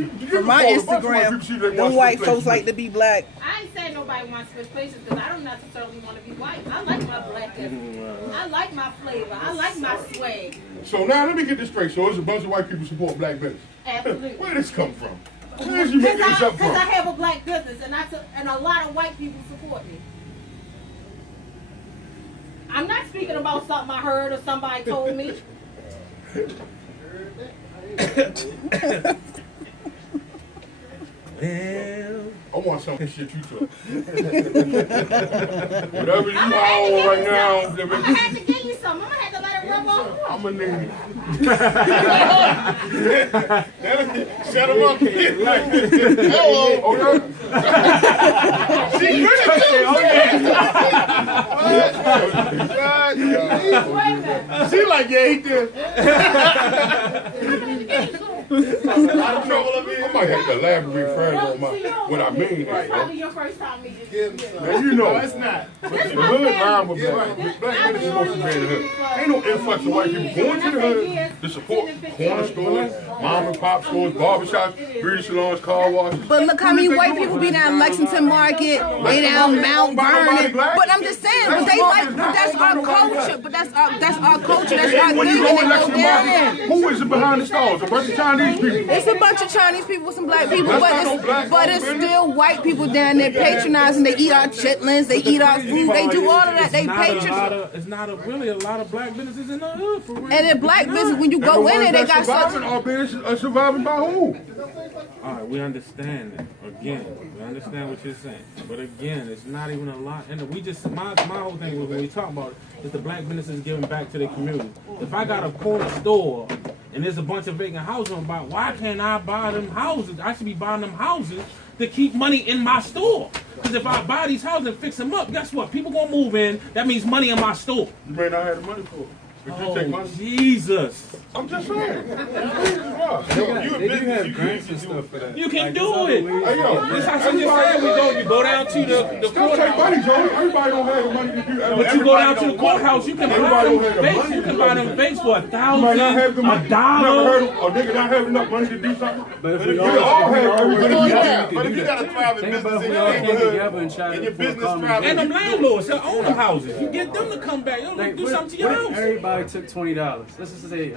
them white folks like to be black. I ain't saying nobody wants to switch places because I don't necessarily want to be white. I like my blackness. I like my flavor. I like my swag. So now let me get this straight. So there's a bunch of white people support black business. Absolutely. Where did this come from? Where did you make this up from? Because I have a black business and a lot of white people support me. I'm not speaking about something I heard or somebody told me. I want some of the shit you took. Whatever you on right now. I'm going to have to give you some. I'm going to have to let it rub off. I'm going to need it. Shut him up. Hello. Oh, yeah? She really She like, yeah, he did. I might have to elaborate further on what I mean. It's probably your first time meeting. Man, you know. No, it's not. The hood line with black business is supposed to be in the hood. Ain't no influx of white people going to the hood to support corner stores, mom and pop stores, barbershops, beauty salons, car washes. But look how many white people be down Lexington Market, they down Mount Vernon. But I'm just saying, but they like, but that's our culture. But that's our culture. That's our When thing. you And go they in go Lexington down Market, there. who is it behind the stalls? A bunch of Chinese people. It's a bunch of Chinese people with some black people, That's but not no black it's folk still white people down there patronizing. They eat our chitlins, they eat our food, they do all of that. They patronize. It's not really a lot of black businesses in the hood for real. And in black business, when you go in there, they got such. Our business are surviving by who? All right, we understand that. Again, we understand what you're saying. But again, it's not even a lot. And we just, my whole thing was when we talk about it, is the black businesses giving back to their community. If I got a corner store and there's a bunch of vacant houses on buy, why can't I buy them houses? I should be buying them houses to keep money in my store. Because if I buy these houses and fix them up, guess what? People gonna move in. That means money in my store. You may not have the money for it. But you take money. Jesus. I'm just saying. You have grants and stuff for that. You can do it. Hey, yo, This how she just said you go down to the Still take courthouse. money, Joe. Everybody don't have the money to do that. But you go down to the courthouse, you can buy Everybody them don't have the fakes. money You to can do buy that. them fakes for You might not have the $1,000, money. $1. Never heard of a nigga not have enough money to do something? But if We we all have everything. But if you got a thriving Think about business in if we your all came neighborhood, together and tried and to your business form thriving, And them landlords that own them houses, you get them to come back. Yo, Like, do something to what your if house. everybody took $20? Let's just say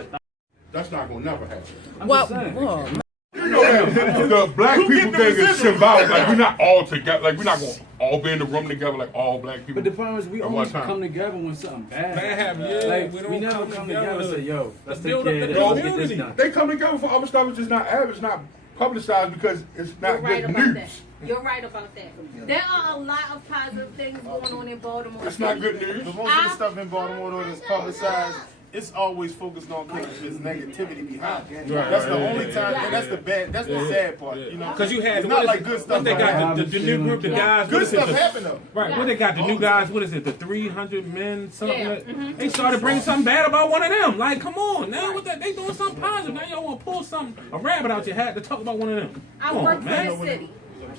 That's not gonna never happen. I'm Well, just saying. You know that the black people thing is symbolic. Like we're not all together. Like we're not gonna all be in the room together like all black people. But the problem is we At only one time. come together when something bad Bad happen, yeah. Like, We we, don't never come come together together and say, yo, let's take build care up of the this, let's get community. this done. They come together for other stuff. It's just not average, not publicized because it's You're not right good about news. that. You're right about that. There are a lot of positive things going on in Baltimore. It's not good news. But most of the stuff in Baltimore though that's publicized, it's always focused on because there's negativity behind it. That's the only time, and that's the bad, that's the sad part. You know, Because you had it's what not is like it? good What stuff. they got happening. the new group, the guys. what Good is it, stuff the- happen though. Right, what they got, the new guys, what is it, the 300 men, something Yeah, like They started bringing something bad about one of them. Like, come on, now what that, they doing something positive. Now y'all want to pull something, a rabbit out your hat to talk about one of them. I Come work on, for man. the city.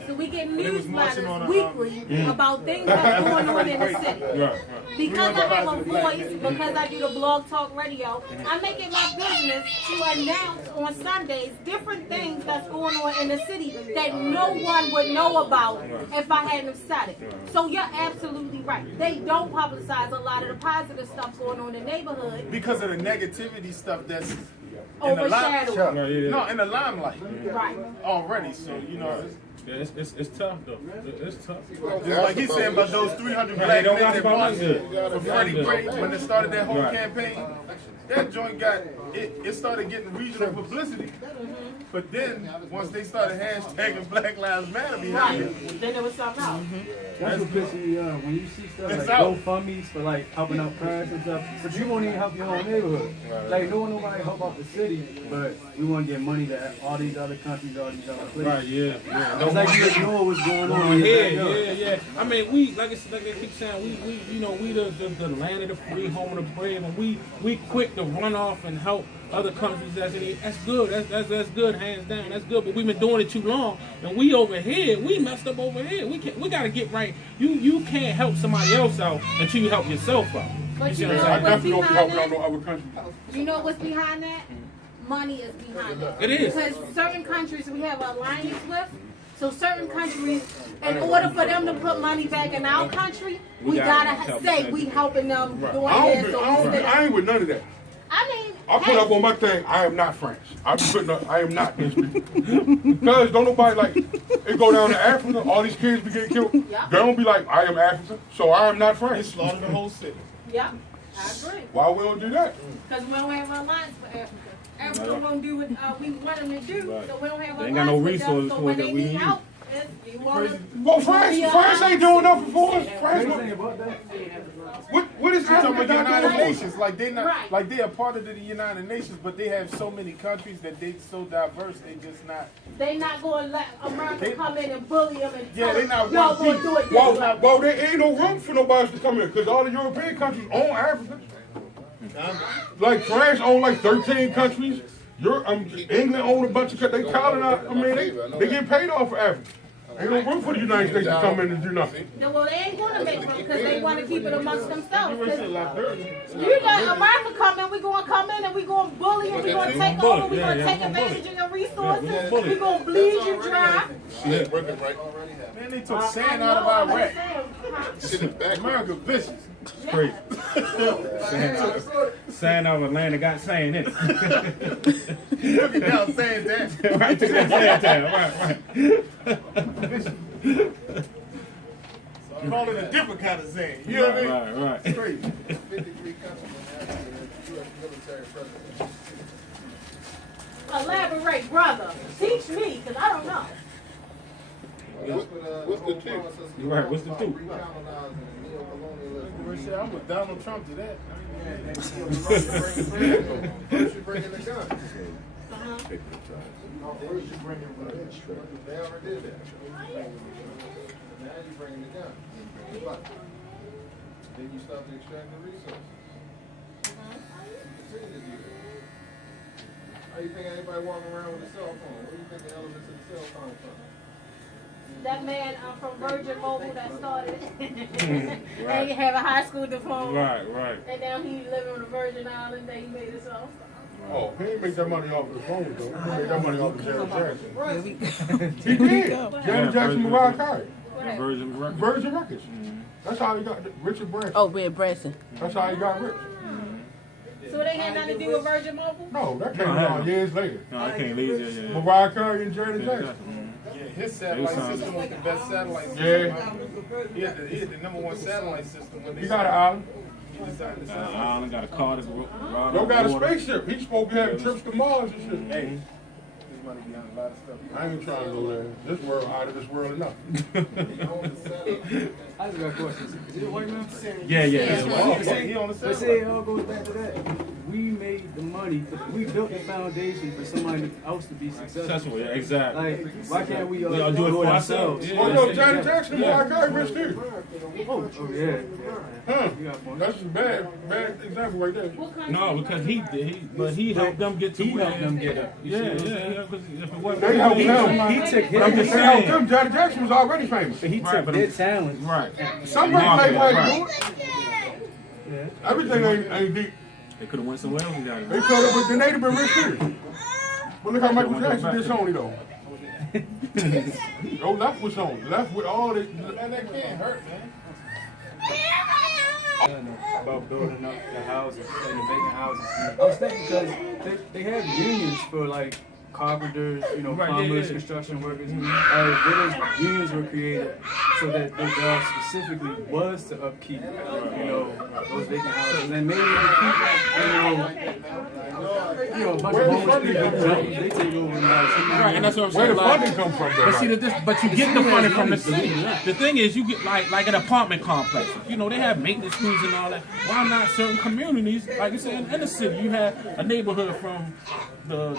So we get marching on newsletters a, weekly about things that's going on in the city. Because I have a voice, because I do the blog talk radio, I make it my business to announce on Sundays different things that's going on in the city that no one would know about if I hadn't said it. So you're absolutely right. They don't publicize a lot of the positive stuff going on in the neighborhood. Because of the negativity stuff that's in the Overshadowed. limelight. No, in the limelight Right. already. So you know, Yeah, it's tough though. It's tough. Just like he said about those 300 black don't men that got marched good. for Freddie Gray when they started that whole Right. campaign. That joint got it started getting regional publicity. But then once they started hashtagging Black Lives Matter behind it, Then there was something else. That's what pisses me off when you see stuff It's like out. GoFundMes for like helping out parents and stuff, but you won't even help your own neighborhood. Like nobody help out the city, but we want to get money to all these other countries, all these other places. Right, yeah. It's like you ignore what's going on. in your Yeah, backyard. yeah. I mean, we like they keep saying, we the land of the free, home of the brave, and we quick to run off and help other countries that's in it. That's good. That's good, hands down. That's good. But we've been doing it too long, and we over here, we messed up over here. We gotta get right. You can't help somebody else out until you help yourself out. But You you see know what I'm what's Definitely don't be behind helping out that? no other countries. You know what's behind that? Money is behind that. It is. Because certain countries we have an alliance with, so certain countries, in order for them to put money back in our country, we gotta say we helping them doing this. So I ain't with none of that. I mean, I put up on my thing, I am not France. I be putting up, I am not these people. Because don't nobody like, it go down to Africa, all these kids be getting killed. Yeah. They don't be like, I am African, so I am not they France. slaughtered the whole city. yeah, I agree. Why we don't do that? Because we don't have an alliance for Africa. Africa won't do what we want them to do, Right. so we don't have They an ain't got no alliance with them. resources So for when it that they we need need. help, you want to Well, France ain't doing nothing for us. France, What you think about that? what is You talking Africa about got United going on? Nations, like they not, Right. like they are part of the United Nations, but they have so many countries that they so diverse, they just not. They not going to let America come in and bully them and Yeah, tell they them, not y'all one going to piece. do it this way. Well, there ain't no room for nobody to come in because all the European countries own Africa. Like France own like 13 countries. England own a bunch of countries. They colonize. I mean, they get paid off for Africa. Ain't no room for the United States to come in and do nothing. Well, they ain't going to make them because they want to keep it amongst themselves. 'Cause you let America come in, we going to come in and we going to bully and we going to take over, we going to take advantage of your resources, we going to bleed you dry. Shit, working right. Man, they took sand out of our rack. Shit is back. America vicious. It's crazy. Sand out of a land that got sand in it. Took it down sand that. Right, took that sand down. Right. Call it a different kind of sand. You know what I mean? Right. It's crazy. 53 countries now in the U.S. military presence. Elaborate, brother. Teach me, because I don't know. What's the two? You're right. What's the two? I'm with Donald Trump to that. First you bring in the gun. Uh-huh. First you bring in the gun. They already did that. Now you bring in the gun. But then you start to extract the resources. Continue to do that. How you think anybody walking around with a cell phone? Where do you think the elements of the cell phone from? That man from Virgin Mobile that started and he have a high school diploma. Right. And now he living on the Virgin Island and he made his own stuff. Oh, he didn't make that money off the phone, though. He made that money off of Janet Jackson. Right. He did. Janet Jackson, Mariah Carey. Virgin Records. Virgin Records. That's how he got Richard Branson. Oh, Red Branson. That's how he got rich. So they had nothing to do with Virgin Mobile? No, that came out years later. No, I can't leave it. Yeah. Mariah Carey and Janet Jackson. Yeah, his satellite system was the best satellite system. Yeah. He had the number one satellite system when they He got an island. he designed the satellite. Island got a car that's Yo got a spaceship. He's supposed to be having trips to Mars and shit. Hey, his money behind a lot of stuff. I ain't trying to go there. This world out of this world enough. I just got questions. Is it a white man? Yeah. He on the Let's say satellite. it all goes back to that. We made the money. We built the foundation for somebody else to be successful. Successful, yeah, exactly. Like, why can't we all do it for ourselves? Yeah. Oh, yo, Janet Jackson and Mariah Carey rich too. Oh, yeah. Huh. You got a point. That's a bad example right there. What country? No, because he helped them get to He where helped them get up. You see what I'm saying? Yeah. Because if it wasn't They helped him. He took But I'm his just saying, helped saying. them. Janet Jackson was already famous. He Right, took but their talent. right. Somebody Market, make way right. to do it. Everything ain't deep. They could have went somewhere else and got it. They could have, but then they'd have been rich too. But look how Michael Jackson did Sony though. Go left with Sony. Left with all this. Man, that can't hurt, man. About building up the houses and the vacant houses. I was thinking because they have unions for like carpenters, you know, Right, plumbers, yeah. construction workers. Those unions were created so that their job specifically was to upkeep, you know, those vacant houses. And maybe to keep, you know, a bunch of homeless people, they take over and Right, and that's what I'm Where saying. the Like, funding come from, though? but see, but you get the funding from the city. The thing is, you get like an apartment complex. You know, they have maintenance crews and all that. Why not certain communities, like you said, in the city, you have a neighborhood from the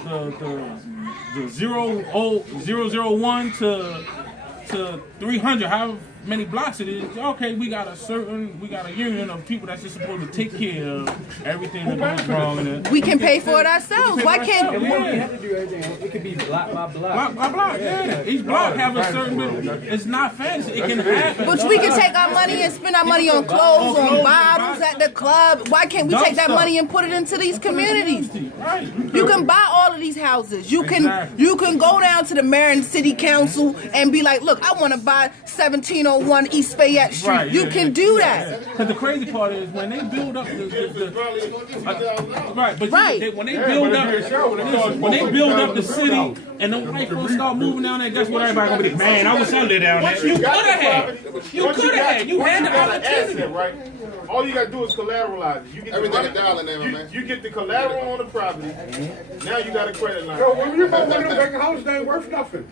001 to 300, however many blocks it is. Okay, we got a union of people that's just supposed to take care of everything that goes wrong. We can pay for it ourselves. Why can't we don't have to do everything. It could be block by block. Block by block, yeah. Each block have a certain. It's not fancy. It can happen. But we can take our money and spend our money on clothes, on bottles at the club. Why can't we take that money and put it into these communities? Right. You can buy all of these houses. You can go down to the mayor and city council and be like, look, I want to buy 1701 East Fayette Street. Right, You can do that. Because the crazy part is when they build up when they build up the city and the white folks start moving down there, guess what? Everybody gonna be like, man, I wish I lived down there. You could have had. You had the opportunity. Right? All you gotta do is collateralize it. You get Everything the a dollar now, man. You get the collateral on the property. Now you got a credit line. Yo, when you buy one of them vacant houses, they ain't worth nothing.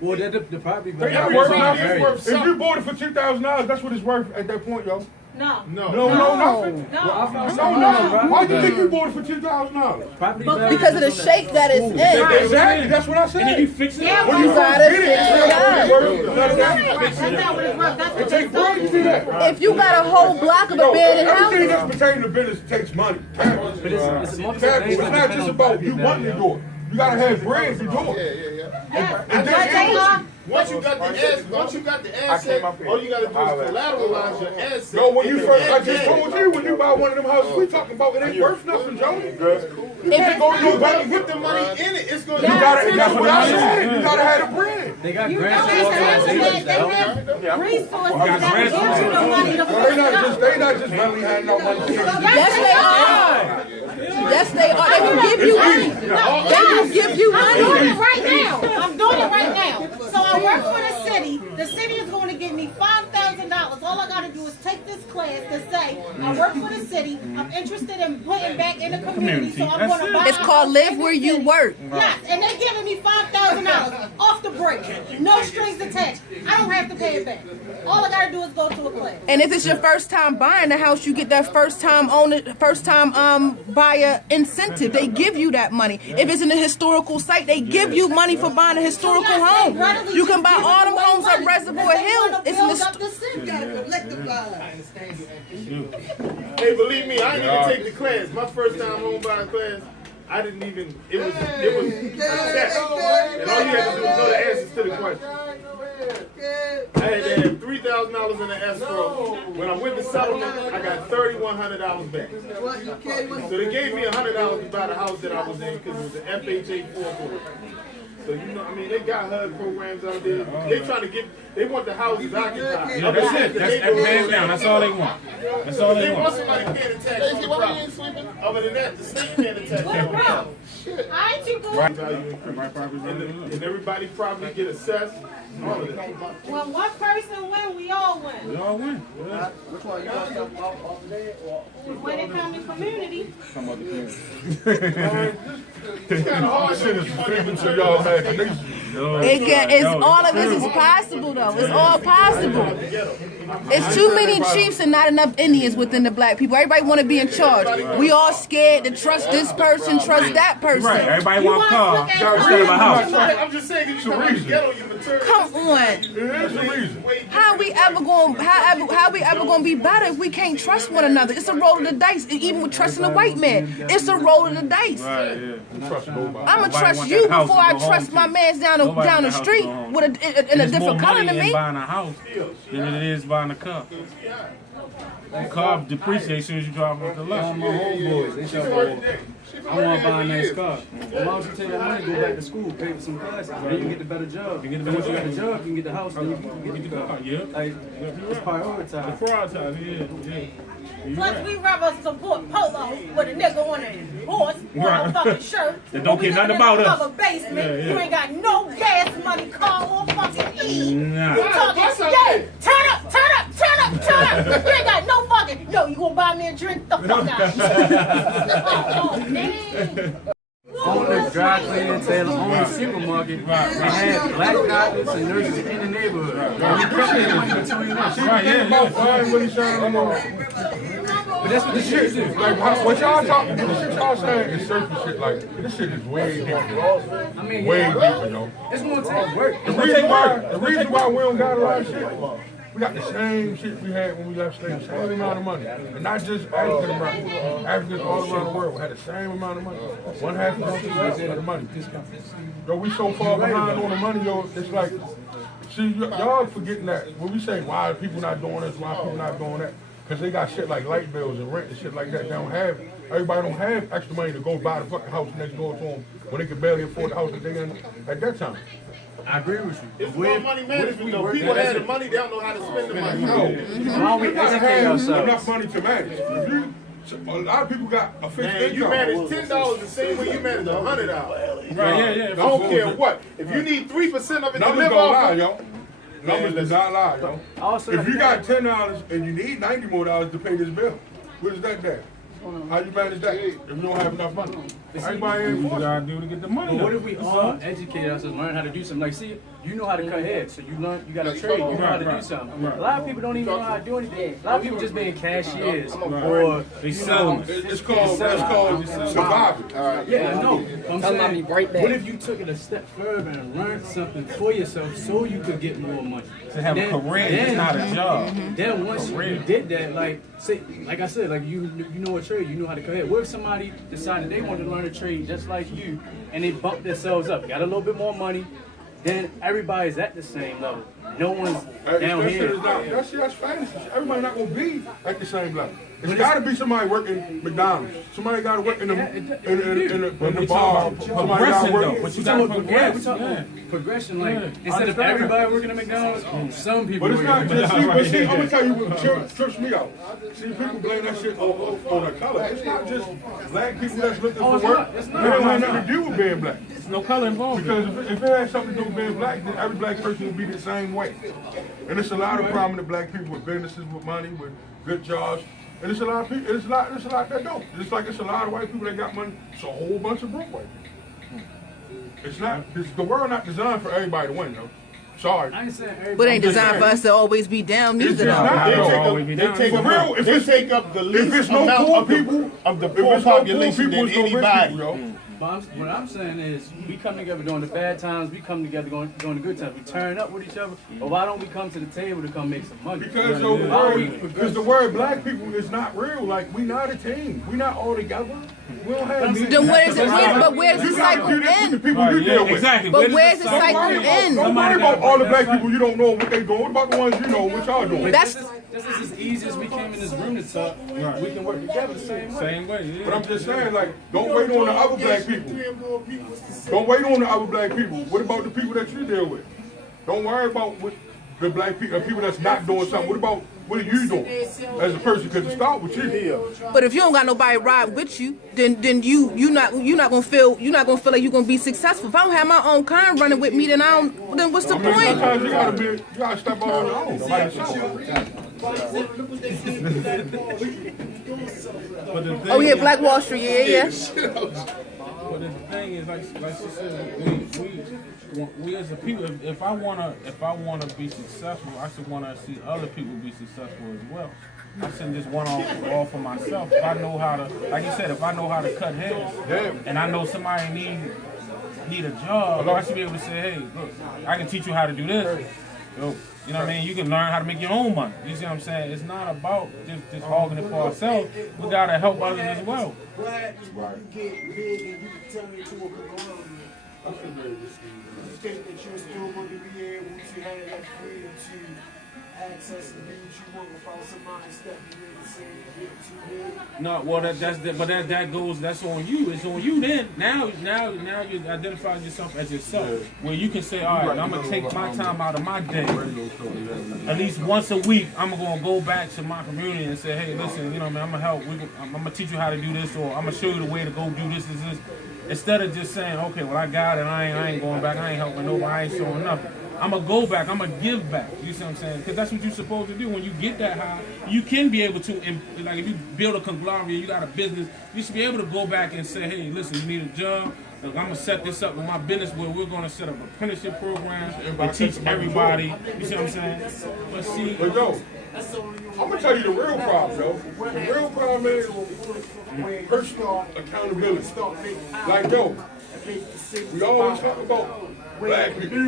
Well, the property They value ain't worth is nothing. very- If you bought it for $2,000, that's what it's worth at that point, yo. No. No, nothing. Well, I found No, something nothing. on Why do you think property you bought it for $2,000? Property But value Because of the is on shape that it's in. Exactly, that's what I said. And then you fix it. Yeah, When you You first gotta get it, fix it it's up. worth That's not what it's worth. That's It what takes bread to do that. If you got a whole block of Yo, abandoned everything houses, that's pertaining to business takes money. But it's multiple It's things that not depend just on about property you wanting to value. do it. You gotta have bread to do it. And then Once you got the asset, all you gotta do is collateralize your asset. no, when you first, I just told you, when you buy one of them houses, we talking about it ain't worth nothing, Joey. You can't go to no bank and Put the money in it. It's gonna. You gotta, that's what I said. You gotta have the bread. They got You grants know, and organizations that help them. resources that gives you the money to They put it not up. just really handing out money. yes they are. Yes they are. They will give you money. They will give you I'm money. doing it right now. I'm doing it right now. So I work for the city. The city is going to give me $5,000. All I got to do is take this class to say I work for the city. I'm interested in putting back in the community. So I'm going to buy. It's called Live Where You Work. Yes, and they're giving me $5,000 off the break. No strings attached. I don't have to pay it back. All I got to do is go to a class. And if it's your first time buying the house, you get that first time buyer incentive. They give you that money. If it's in a historical site, they give you money for buying a historical home. You can buy all them homes up Reservoir Hill. It's in the Hey, believe me, I didn't even take the class. My first time home buying class, I didn't even. It was a test, and all you had to do was know the answers to the question. I had to have $3,000 in the escrow. When I went to settlement, I got $3,100 back. So they gave me $100 to buy the house that I was in because it was an FHA 4-4. So you know, I mean, they got HUD programs out there. They trying to get, they want the houses occupied. Yeah, that's it. That's hands down. That's all they want. That's all They they want want. somebody paying the tax on the property. Other than that, the state paying the tax on the property. I ain't too good. Value increase. And everybody probably get assessed. All of that. When one person win, we all win. We all win. Which one? You want something off there or? When it comes to community, Come on, the It's kind of hard. Shit is figment to y'all imagination. It's all of this is possible though. It's all possible. It's too many chiefs and not enough Indians within the black people. Everybody want to be in charge. We all scared to trust this person, trust that person. Right. Everybody want a wanna car look at instead of a house. I'm just saying, if you come out the ghetto, you mature. Come on. Here's the reason. How we ever going to be better if we can't trust one another? It's a roll of the dice. Even with trusting a white man, it's a roll of the dice. Right, yeah. Trust nobody. I'm gonna Nobody trust want you that house before to I go home trust to. my man's down Nobody want the that house to street go home. with in a There's different more color money than in me. buying a house than it is buying a car. The car depreciates as soon as you drive off the lot. My homeboys, they tell me, I want to buy a nice car. car. Why don't you take that money, go back to school, pay for some classes, then you can get the better job. And once you got the job, you can get the house, then you can get the car. Yeah. Like, it's prioritized. Prioritize, yeah. Plus, we rather support polos with a nigga on a horse or a fucking shirt. That don't care nothing about us. A basement. You ain't got no gas money, car, or fucking eat. Nah. You talking, yeah, turn up. You ain't got no fucking, yo, you gonna buy me a drink? The fuck out. Oh, man. On the dry cleaning, Taylor, on the supermarket, they had black doctors and nurses in the neighborhood. And we kept their money between us. Right, But that's what the shit is. Like, what y'all talking, the shit y'all saying is surface shit. Like, this shit is way deeper. I mean, Way deeper, yo. it's gonna take work. The reason why we don't got a lot of shit, we got the same shit we had when we left slavery, same amount of money. And not just African Americans, Africans all around the world had the same amount of money. One half of the money. Yo, we so far behind on the money, yo, it's like, see, y'all forgetting that. When we say, why are people not doing this, why are people not doing that? Because they got shit like light bills and rent and shit like that. They don't have, everybody don't have extra money to go buy the fucking house next door to them when they can barely afford the house that they in at that time. I agree with you. It's more money management though. People have the money, they don't know how to spend the money. No. Why don't we educate ourselves? Enough money to manage. A lot of people got a fixed income. You manage $10 the same way you manage $100. Right, yeah. I don't care what. If you need 3% of it to Numbers live don't off lie, of, yo. Numbers do not lie, yo. Also, If you got $10 and you need $90 more to pay this bill, what is that then? How you manage that if you don't have enough money? Everybody ain't What you forced. gotta do to get the money? but what if we all educate ourselves, learn how to do something? Like, see, you know how to cut hair, so you got to trade, you know how to do something. A lot of people don't even know how to do anything. A lot of people just being cashiers or They selling. It's called surviving. yeah, I know. I'm saying, what if you took it a step further and learned something for yourself so you could get more money? To have a career, it's not a job. Then once you did that, like I said, like you know a trade, you know how to cut hair. What if somebody decided they wanted to learn a trade just like you, and they bumped themselves up, got a little bit more money, then everybody's at the same level. No one's down here. That's fantasy. Everybody not gonna be at the same level. It's gotta be somebody working McDonald's. Somebody gotta work in the bar. Somebody gotta work. But you gotta progress. Progression, like instead of everybody working at McDonald's, some people. But it's working not at just, McDonald's. see, I'm gonna tell you what trips me out. See, people blame that shit on the color. It's not just black people that's looking for work. It don't have nothing to do with being black. There's no color involved. Because if it had something to do with being black, then every black person would be the same way. And there's a lot of prominent black people with businesses, with money, with good jobs. And there's a lot of people, there's a lot that don't. Just like it's a lot of white people that got money. It's a whole bunch of broke white people. It's not, the world not designed for everybody to win, though. Sorry. I ain't saying everybody. But it ain't designed for us to always be down It's neither just though. not. they take up the least amount of the poor population than anybody. But what I'm saying is, we come together during the bad times, we come together during the good times. We turn up with each other, but why don't we come to the table to come make some money? Because the word black people is not real. Like, we not a team. We not all together. We don't have meetings. Then where is it? But where's the You gotta cycle do this with the end? people you deal with. Exactly. But where's the cycle end? Don't worry about all the black people you don't know what they doing. What about the ones you know what y'all doing? That's This is as easy as we came in this room to talk. We can work together the same way. Same way, yeah. But I'm just saying, like, don't wait on the other black people. Don't wait on the other black people. What about the people that you deal with? Don't worry about what the black people, people that's not doing something. What about what are you doing as a person? Because it start with you. But if you don't got nobody ride with you, then you're not gonna feel like you're gonna be successful. If I don't have my own kind running with me, then what's the point? Sometimes you gotta step out on your own by yourself. Oh yeah, Black Wall Street, yeah. But the thing is, like she said, we as a people, if I wanna be successful, I should wanna see other people be successful as well. I shouldn't just want all for myself. If I know how to, like you said, if I know how to cut hair, and I know somebody need a job, I should be able to say, hey, look, I can teach you how to do this. Yo, you know what I mean? You can learn how to make your own money. You see what I'm saying? It's not about just hogging it for ourselves. We gotta help others as well. Black, you get big and you can turn into a conglomerate. You think that you're still going to be able to have that freedom to access to do what you want without somebody stepping in and saying you get too big. No, well that's on you. It's on you then. Now you identify yourself as yourself. Where you can say, all right, I'm gonna take my time out of my day. At least once a week, I'm gonna go back to my community and say, hey, listen, you know, man, I'm gonna help. I'm gonna teach you how to do this, or I'm gonna show you the way to go do this. Instead of just saying, okay, well I got it, I ain't going back, I ain't helping nobody, I ain't showing nothing. I'm gonna go back, I'm gonna give back. You see what I'm saying? Because that's what you're supposed to do. When you get that high, you can be able to, like if you build a conglomerate, you got a business, you should be able to go back and say, hey, listen, you need a job. Look, I'm gonna set this up with my business where we're gonna set up an apprenticeship program and teach everybody. You see what I'm saying? But see, but yo, I'm gonna tell you the real problem, yo. The real problem is personal accountability. Like yo, we always talk about black people.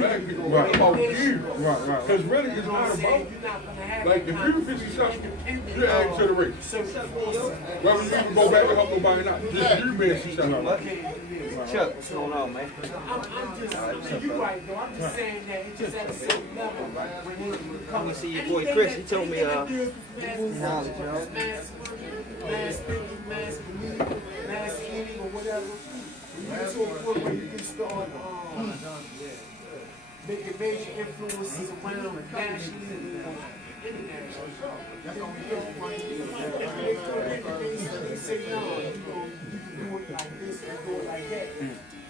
What about you? Right. Because really, it's not about, like, if you be successful, you're adding to the race. Whether you can go back and help nobody or not, just you being successful. Chuck, what's going on, man? You're right, though. I'm just saying that it's just at a certain level. Come and see your boy Chris. He told me, mass thinking, mass belief, mass eating, or whatever. You get to a point where you can start making major influences around nationally and internationally. They say, no, you can do it like this and do it like that.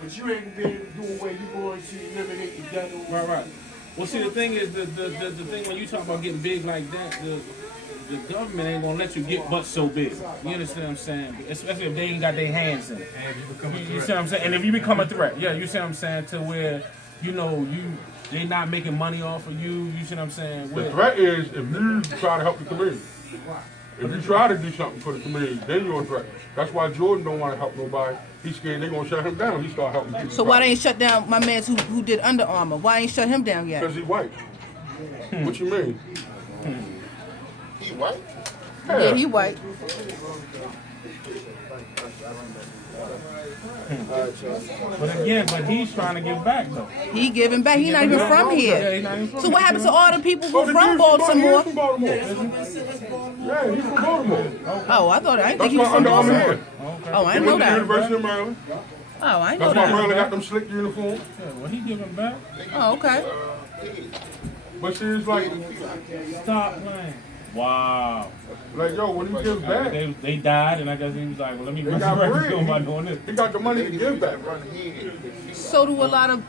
But you ain't been able to do it where you're going to eliminate the devil. Right. Well, see, the thing is, the thing when you talk about getting big like that, the government ain't gonna let you get but so big. You understand what I'm saying? Especially if they ain't got their hands in it. You see what I'm saying? And if you become a threat, yeah, you see what I'm saying? To where, you know, they not making money off of you. You see what I'm saying? The threat is if you try to help the community. If you try to do something for the community, then you're a threat. That's why Jordan don't want to help nobody. He's scared they're gonna shut him down. He start helping people. So why they ain't shut down my man who did Under Armour? Why ain't shut him down yet? Because he's white. What you mean? He white? Yeah, he white. But again, he's trying to give back though. He giving back. He not even from here. Yeah, he's not even from So what here. happened to all the people who from Baltimore? He's from Baltimore. Yeah, he's from Baltimore. Oh, I didn't think That's he was why from Under Armour Baltimore. here. Oh, I He didn't know went to the that. University of Maryland. Oh, I didn't know That's why that. Maryland got them slick uniforms. Yeah, well, he giving back. Oh, okay. But see, it's like, Stop playing. Wow. like yo, when he gives back, They died, and I guess he was like, well, let me he got resurrect bread. him by doing this. He got the money to give back. So do a lot of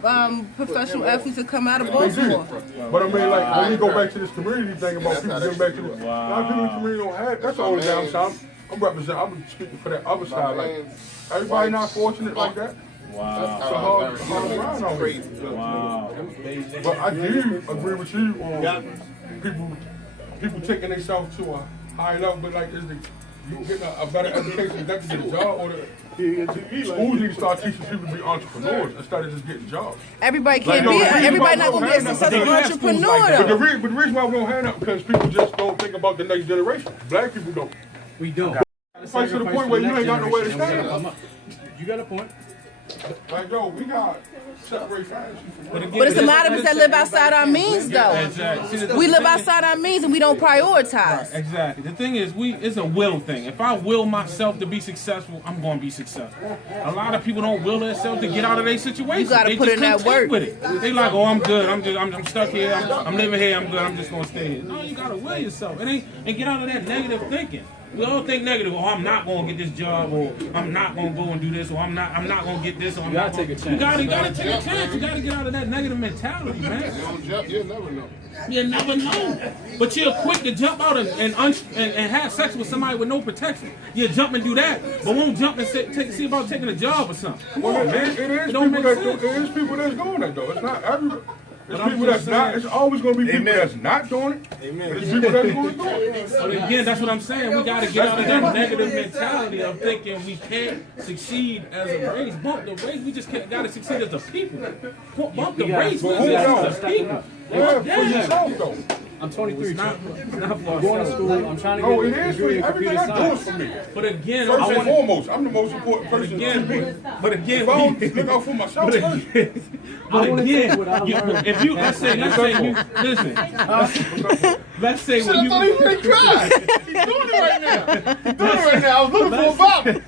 professional athletes that come out of They do. Baltimore. But I mean, like, when you go back to this community thing about people giving back to the, a lot of people in the community don't have. That's the only downside. I'm speaking for that other side. Like, everybody not fortunate like that. Wow. So hard around on me. Wow. But I do agree with you on people taking themselves to a high level, but like, you get a better education, not to get a job, or schools need to start teaching people to be entrepreneurs instead of just getting jobs. Everybody Like, can't be. no, Everybody not gonna be a they successful have schools entrepreneur like that. But though. the reason why we don't have that because people just don't think about the next generation. Black people don't. We don't. Fight to the point where you ain't got nowhere to stand. You got a point. Like, yo, we got separate families. But it's a lot of us that live outside our means though. Exactly. See, We live outside our means and we don't prioritize. Exactly. The thing is, it's a will thing. If I will myself to be successful, I'm going to be successful. A lot of people don't will themselves to get out of their situation. You gotta They put just in that content work. with it. They like, oh, I'm good. I'm stuck here. I'm living here. I'm good. I'm just going to stay here. No, you got to will yourself. And get out of that negative thinking. We all think negative. Oh, I'm not going to get this job, or I'm not going to go and do this, or I'm not going to get this, or I'm not going to take a chance. You got to take a chance. You got to get out of that negative mentality, man. You'll never know. You never know. But you're quick to jump out and have sex with somebody with no protection. You jump and do that, but won't jump and see about taking a job or something. Come Well, on, it man. is It don't people make that sense. it is people that's doing that though. It's not everybody. It's But I'm people just that's not. saying- It's always going to be people Amen. that's not doing it. Amen. It's people that's going to do it. But again, that's what I'm saying. We got to get out of that negative mentality of thinking we can't succeed as a race. Bump the race. We just got to succeed as a people. Bump the race. We hold just on. as a people. Yeah, for yourself though. I'm 23. It's not for I'm going to school. I'm trying to No, get it a is for degree you. in Everything computer I do is science. for me. But again, First I and want foremost, I'm the most important person to me. but again, If I don't look out for myself first. But wanna again, take what I learned. if you let's say you listen. let's say Shit, when I you. thought he was gonna cry. He's doing it right now. He's doing it right now. I was looking for a bottle.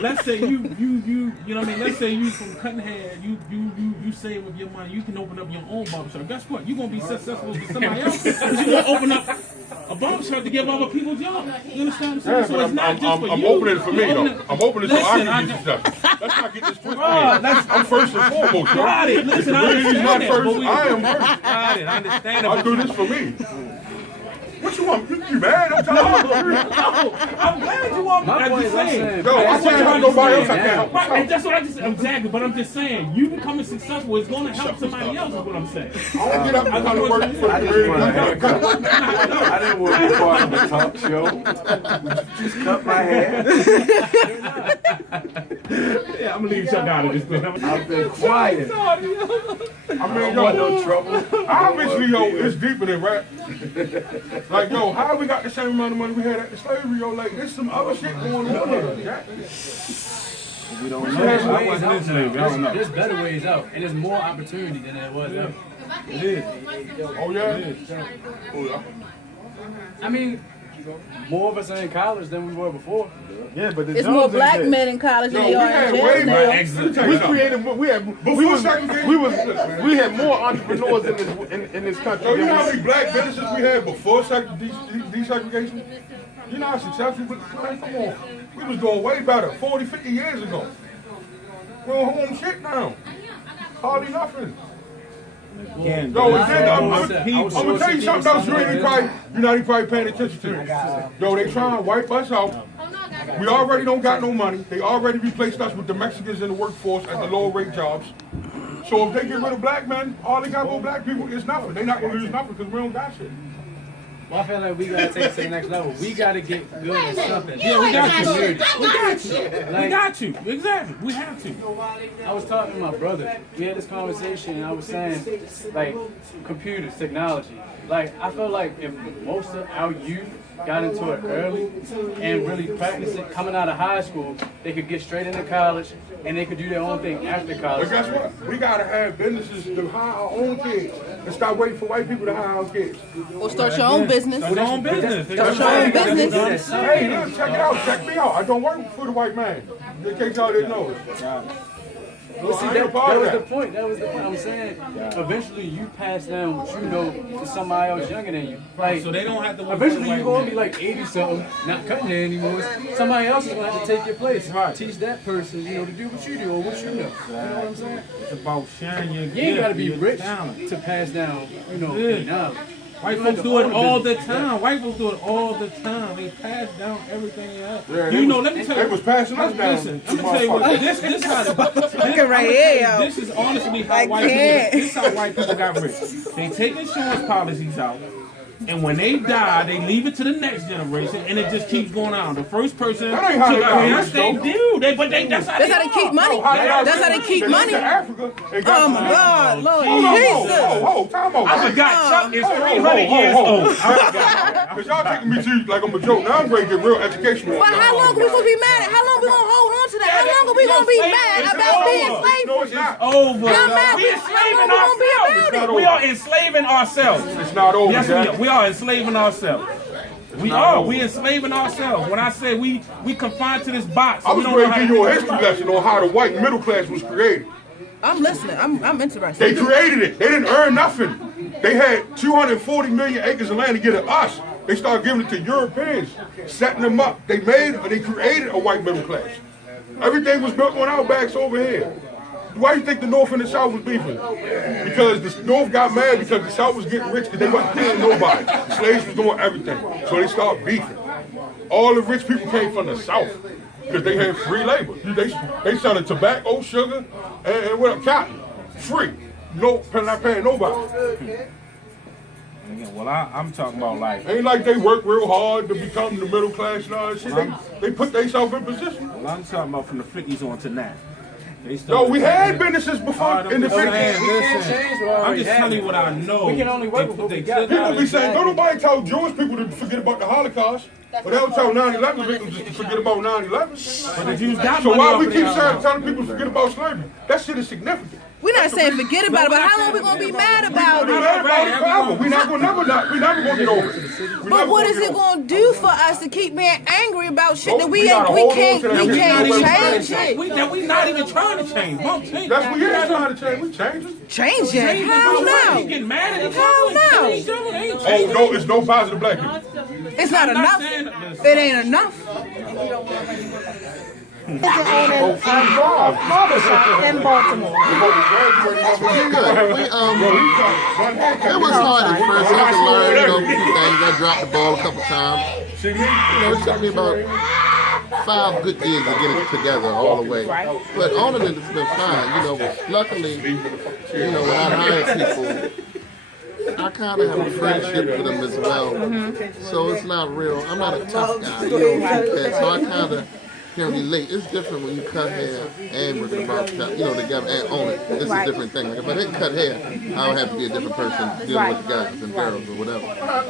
let's say you know what I mean. Let's say you from cutting hair, you save with your money, you can open up your own barbershop. Guess what? You're gonna be successful with somebody else because you're gonna open up a barbershop to give other people jobs. You understand what I'm saying? So it's not just for you. I'm opening it for me though. I'm opening it so I Listen, can get successful. Let's not get this twisted. Bro, I'm first and foremost. Got it. Listen, I He's not understand that, first. but we- I am first. Got it. I understand it. I'll do this for me. What you want? You mad? I'm talking about. I'm glad you want me. My I'm point just is, I'm saying. saying, Yo, I That's can't what help I'm nobody else. I saying. can't help Right, and myself. that's what I just exactly. But I'm just saying, you becoming successful is going to help somebody else. Is what I'm saying. I don't get up and come to work for I the just want a community. haircut. I didn't want to be part of the talk show. Just cut my hair. Yeah, I'm gonna leave Chuck out of this thing. I've been quiet. I mean, Want yo, no trouble. obviously, yo, it's deeper than rap. Like, yo, how we got the same amount of money we had at the slavery, yo? Like, there's some other shit going on here. Jack. We don't There's know. ways out now. There's better ways out, and there's more opportunity than there was ever. It is. Oh, yeah? Oh, yeah. I mean, more of us are in college than we were before. Yeah, but the It's more black men in college Yo, than we they are had in way jail more. now. Let me tell you We something. created. We had more entrepreneurs in this country. Yo, you than know how we- many black businesses we had before desegregation? You know how successful we were? Man, come on. We was doing way better 40, 50 years ago. We don't home shit now. Hardly nothing. Yo, and then I'm gonna tell you something else you're not even probably paying attention to. Yo, they trying to wipe us out. We already don't got no money. They already replaced us with the Mexicans in the workforce at the lower rate jobs. So if they get rid of black men, all they got with black people is nothing. They not gonna lose nothing because we don't got shit. Well, I feel like we gotta take it to the next level. We gotta get good at something. Yeah, we got you. Community. We got you. We got you. Exactly. We have to. I was talking to my brother. We had this conversation, and I was saying, like, computers, technology. Like, I feel like if most of our youth got into it early and really practiced it coming out of high school, they could get straight into college and they could do their own thing after college. But guess what? We gotta have businesses to hire our own kids and stop waiting for white people to hire our kids. Or start your own business. Start your own business. Start your own business. Hey, look, check it out. Check me out. I don't work for the white man. In case y'all didn't know it. Well, see, that was the point. That was the point. I'm saying, eventually you pass down what you know to somebody else younger than you. Like, So they don't have to work eventually for the you're white gonna be like 80 something, not cutting hair anymore. Somebody else is gonna have to take your place. Right. Teach that person, to do what you do or what you know. You know what I'm saying? It's about sharing your You ain't gotta be your rich talent. to pass down, Yeah. knowledge. White You folks like do it to all own the business. time. White folks do it all the time. They pass down everything they have. Yeah, You know, let me tell They you. was passing us down. Listen, I'm gonna tell you what. This how. Looking right here, yo. This is honestly how I white can't. people. This is how white people got rich. They take insurance policies out, and when they die, they leave it to the next generation, and it just keeps going on. The first person. That ain't how they got Yes, rich, they though. do. That's how That's how they keep money. That's how they keep money. Africa. And got Oh my God, Lord Hold on, Jesus. time out. I forgot Chuck is Hold on, 300 years hold on. old. I forgot. Because y'all taking me to like I'm a joke. Now I'm ready to get real educational. But how long are we supposed to be mad at? How long we gonna hold on to that? How long are we gonna be mad about being enslaved? No, it's not. Over. How mad We enslaving how long we gonna be about ourselves. We are enslaving ourselves. It's not over, Yes, Jack. we are enslaving ourselves. We are. We enslaving ourselves. When I say we confined to this box, I we was don't going know to how give you a to history lesson on how the white middle class was created. I'm listening. I'm interested. They created it. They didn't earn nothing. They had 240 million acres of land to get at us. They started giving it to Europeans, setting them up. They created a white middle class. Everything was built on our backs over here. Why do you think the North and the South was beefing? Because the North got mad because the South was getting rich because they wasn't paying nobody. Slaves was doing everything. So they started beefing. All the rich people came from the South because they had free labor. They selling tobacco, sugar, and what, cotton. Free. No, not paying nobody. Well, I'm talking about like. Ain't like they work real hard to become the middle class and all that shit. They put themselves in position. Well, I'm talking about from the 50s on to now. No, we had businesses before in the 50s. I'm just telling you what I know. We can only work with what we got. People be saying, don't nobody tell Jewish people to forget about the Holocaust. That's But they don't my tell fault. 9/11 victims just to forget about 9/11. But if you got So money why off we of keep that, telling people to forget about slavery? That shit is significant. We're not saying forget about it, but how long we gonna be mad about We're it? not about it forever. We never gonna get over it. But what is it gonna do for us to keep being angry about shit that we gotta ain't, we hold on can't, to that. we We can't not even change trying it? we not even trying to change. Won't change. That's what you're trying to change. We changing. Change it? Hell You no. getting mad at each Hell other and killing no. each other? They ain't Oh changing. no, it's no positive black people. It's not I'm enough. saying- It ain't enough. Is it owning a barbershop in Baltimore? It was hard at first. I had to learn, a few things. I dropped the ball a couple times. It took me about 5 good years to get it together all the way. But owning it has been fine. Luckily, when I hire people, I kind of have a friendship with them as well. So it's not real. I'm not a tough guy. So I kind of can relate. It's different when you cut hair and work in the barbershop, together and own it. It's a different thing. Like if I didn't cut hair, I would have to be a different person dealing with the guys and girls or whatever.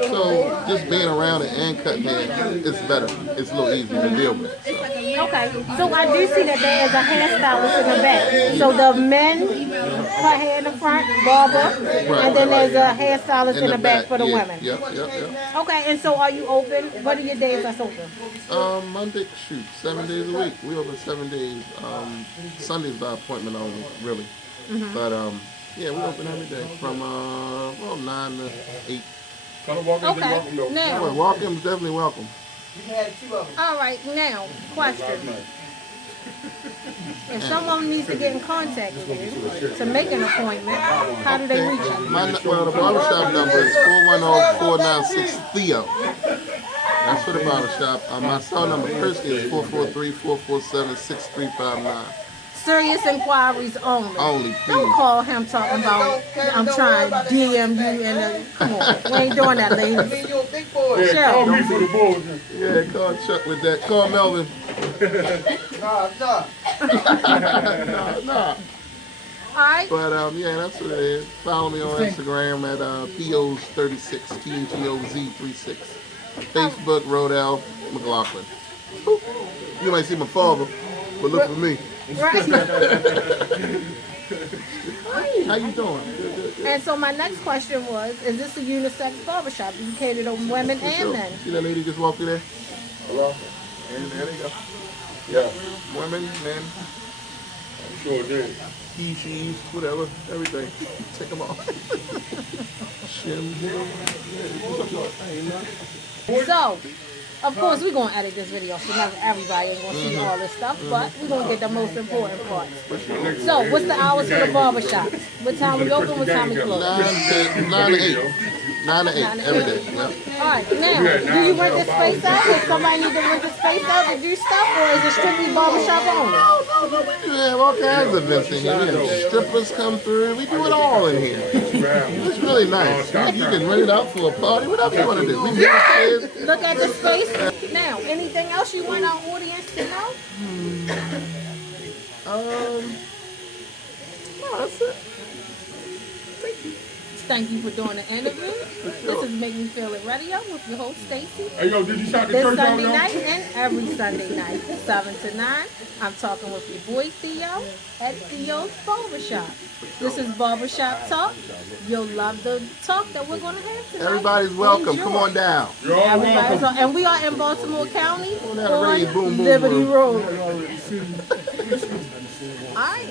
So just being around it and cutting hair, it's better. It's a little easier to deal with. So. Okay, so I do see that there is a hairstylist in the back. So the men cut hair in the front, barber, and then there's a hairstylist in the back for the women. Yep. Okay, and so are you open? What are your days that's open? Monday, 7 days a week. We open 7 days. Sundays by appointment only, really. But we open every day from 9 to 8. Okay, now, Welcome, definitely welcome. all right, now, question. If someone needs to get in contact with you to make an appointment, how do they reach you? The barbershop number is 410-496-THEO. That's for the barbershop. My cell number personally is 443-447-6359. Serious inquiries only. Only, please. Don't call him talking about I'm trying to DM you and come on. We ain't doing that, ladies. Call me for the bullshit. Yeah, call Chuck with that. Call Melvin. Nah. Alright. But that's what it is. Follow me on Instagram at Theo'z 36, THOZ 36. Facebook, Rodell McLaughlin. You might see my father, but look for me. Right. How you doing? And so my next question was, is this a unisex barbershop? Do you cater to women and men? See that lady just walked through there? Hello? And there they go. Yeah. Women, men. I'm sure it did. He, she, whatever, everything. Take them off. So, of course, we're going to edit this video so not everybody is going to see all this stuff, but we're going to get the most important parts. So, what's the hours for the barbershop? What time we open, what time we close? 9 to 8. 9 to 8 every day. Yep. All right, now, do you rent the space out? If somebody needs to rent the space out to do stuff, or is it strictly barbershop only? No, we have all kinds of events in here. We have strippers come through. We do it all in here. It's really nice. You can rent it out for a party, whatever you want to do. We Look at the space. Now, anything else you want our audience to know? No, that's it. Thank you for doing the interview. This is Make Me Feel It Radio with your host, Stacy. Hey, yo, did you shout the This church out, Sunday yo? night and every Sunday night, 7 to 9. I'm talking with your boy Theo at Theo'z Barbershop. This is Barbershop Talk. You'll love the talk that we're going to have tonight. Everybody's welcome. Enjoy. Come on down. You're all Everybody's welcome. and we are in Baltimore County that raise, boom, on boom, Liberty boom. Road. All right.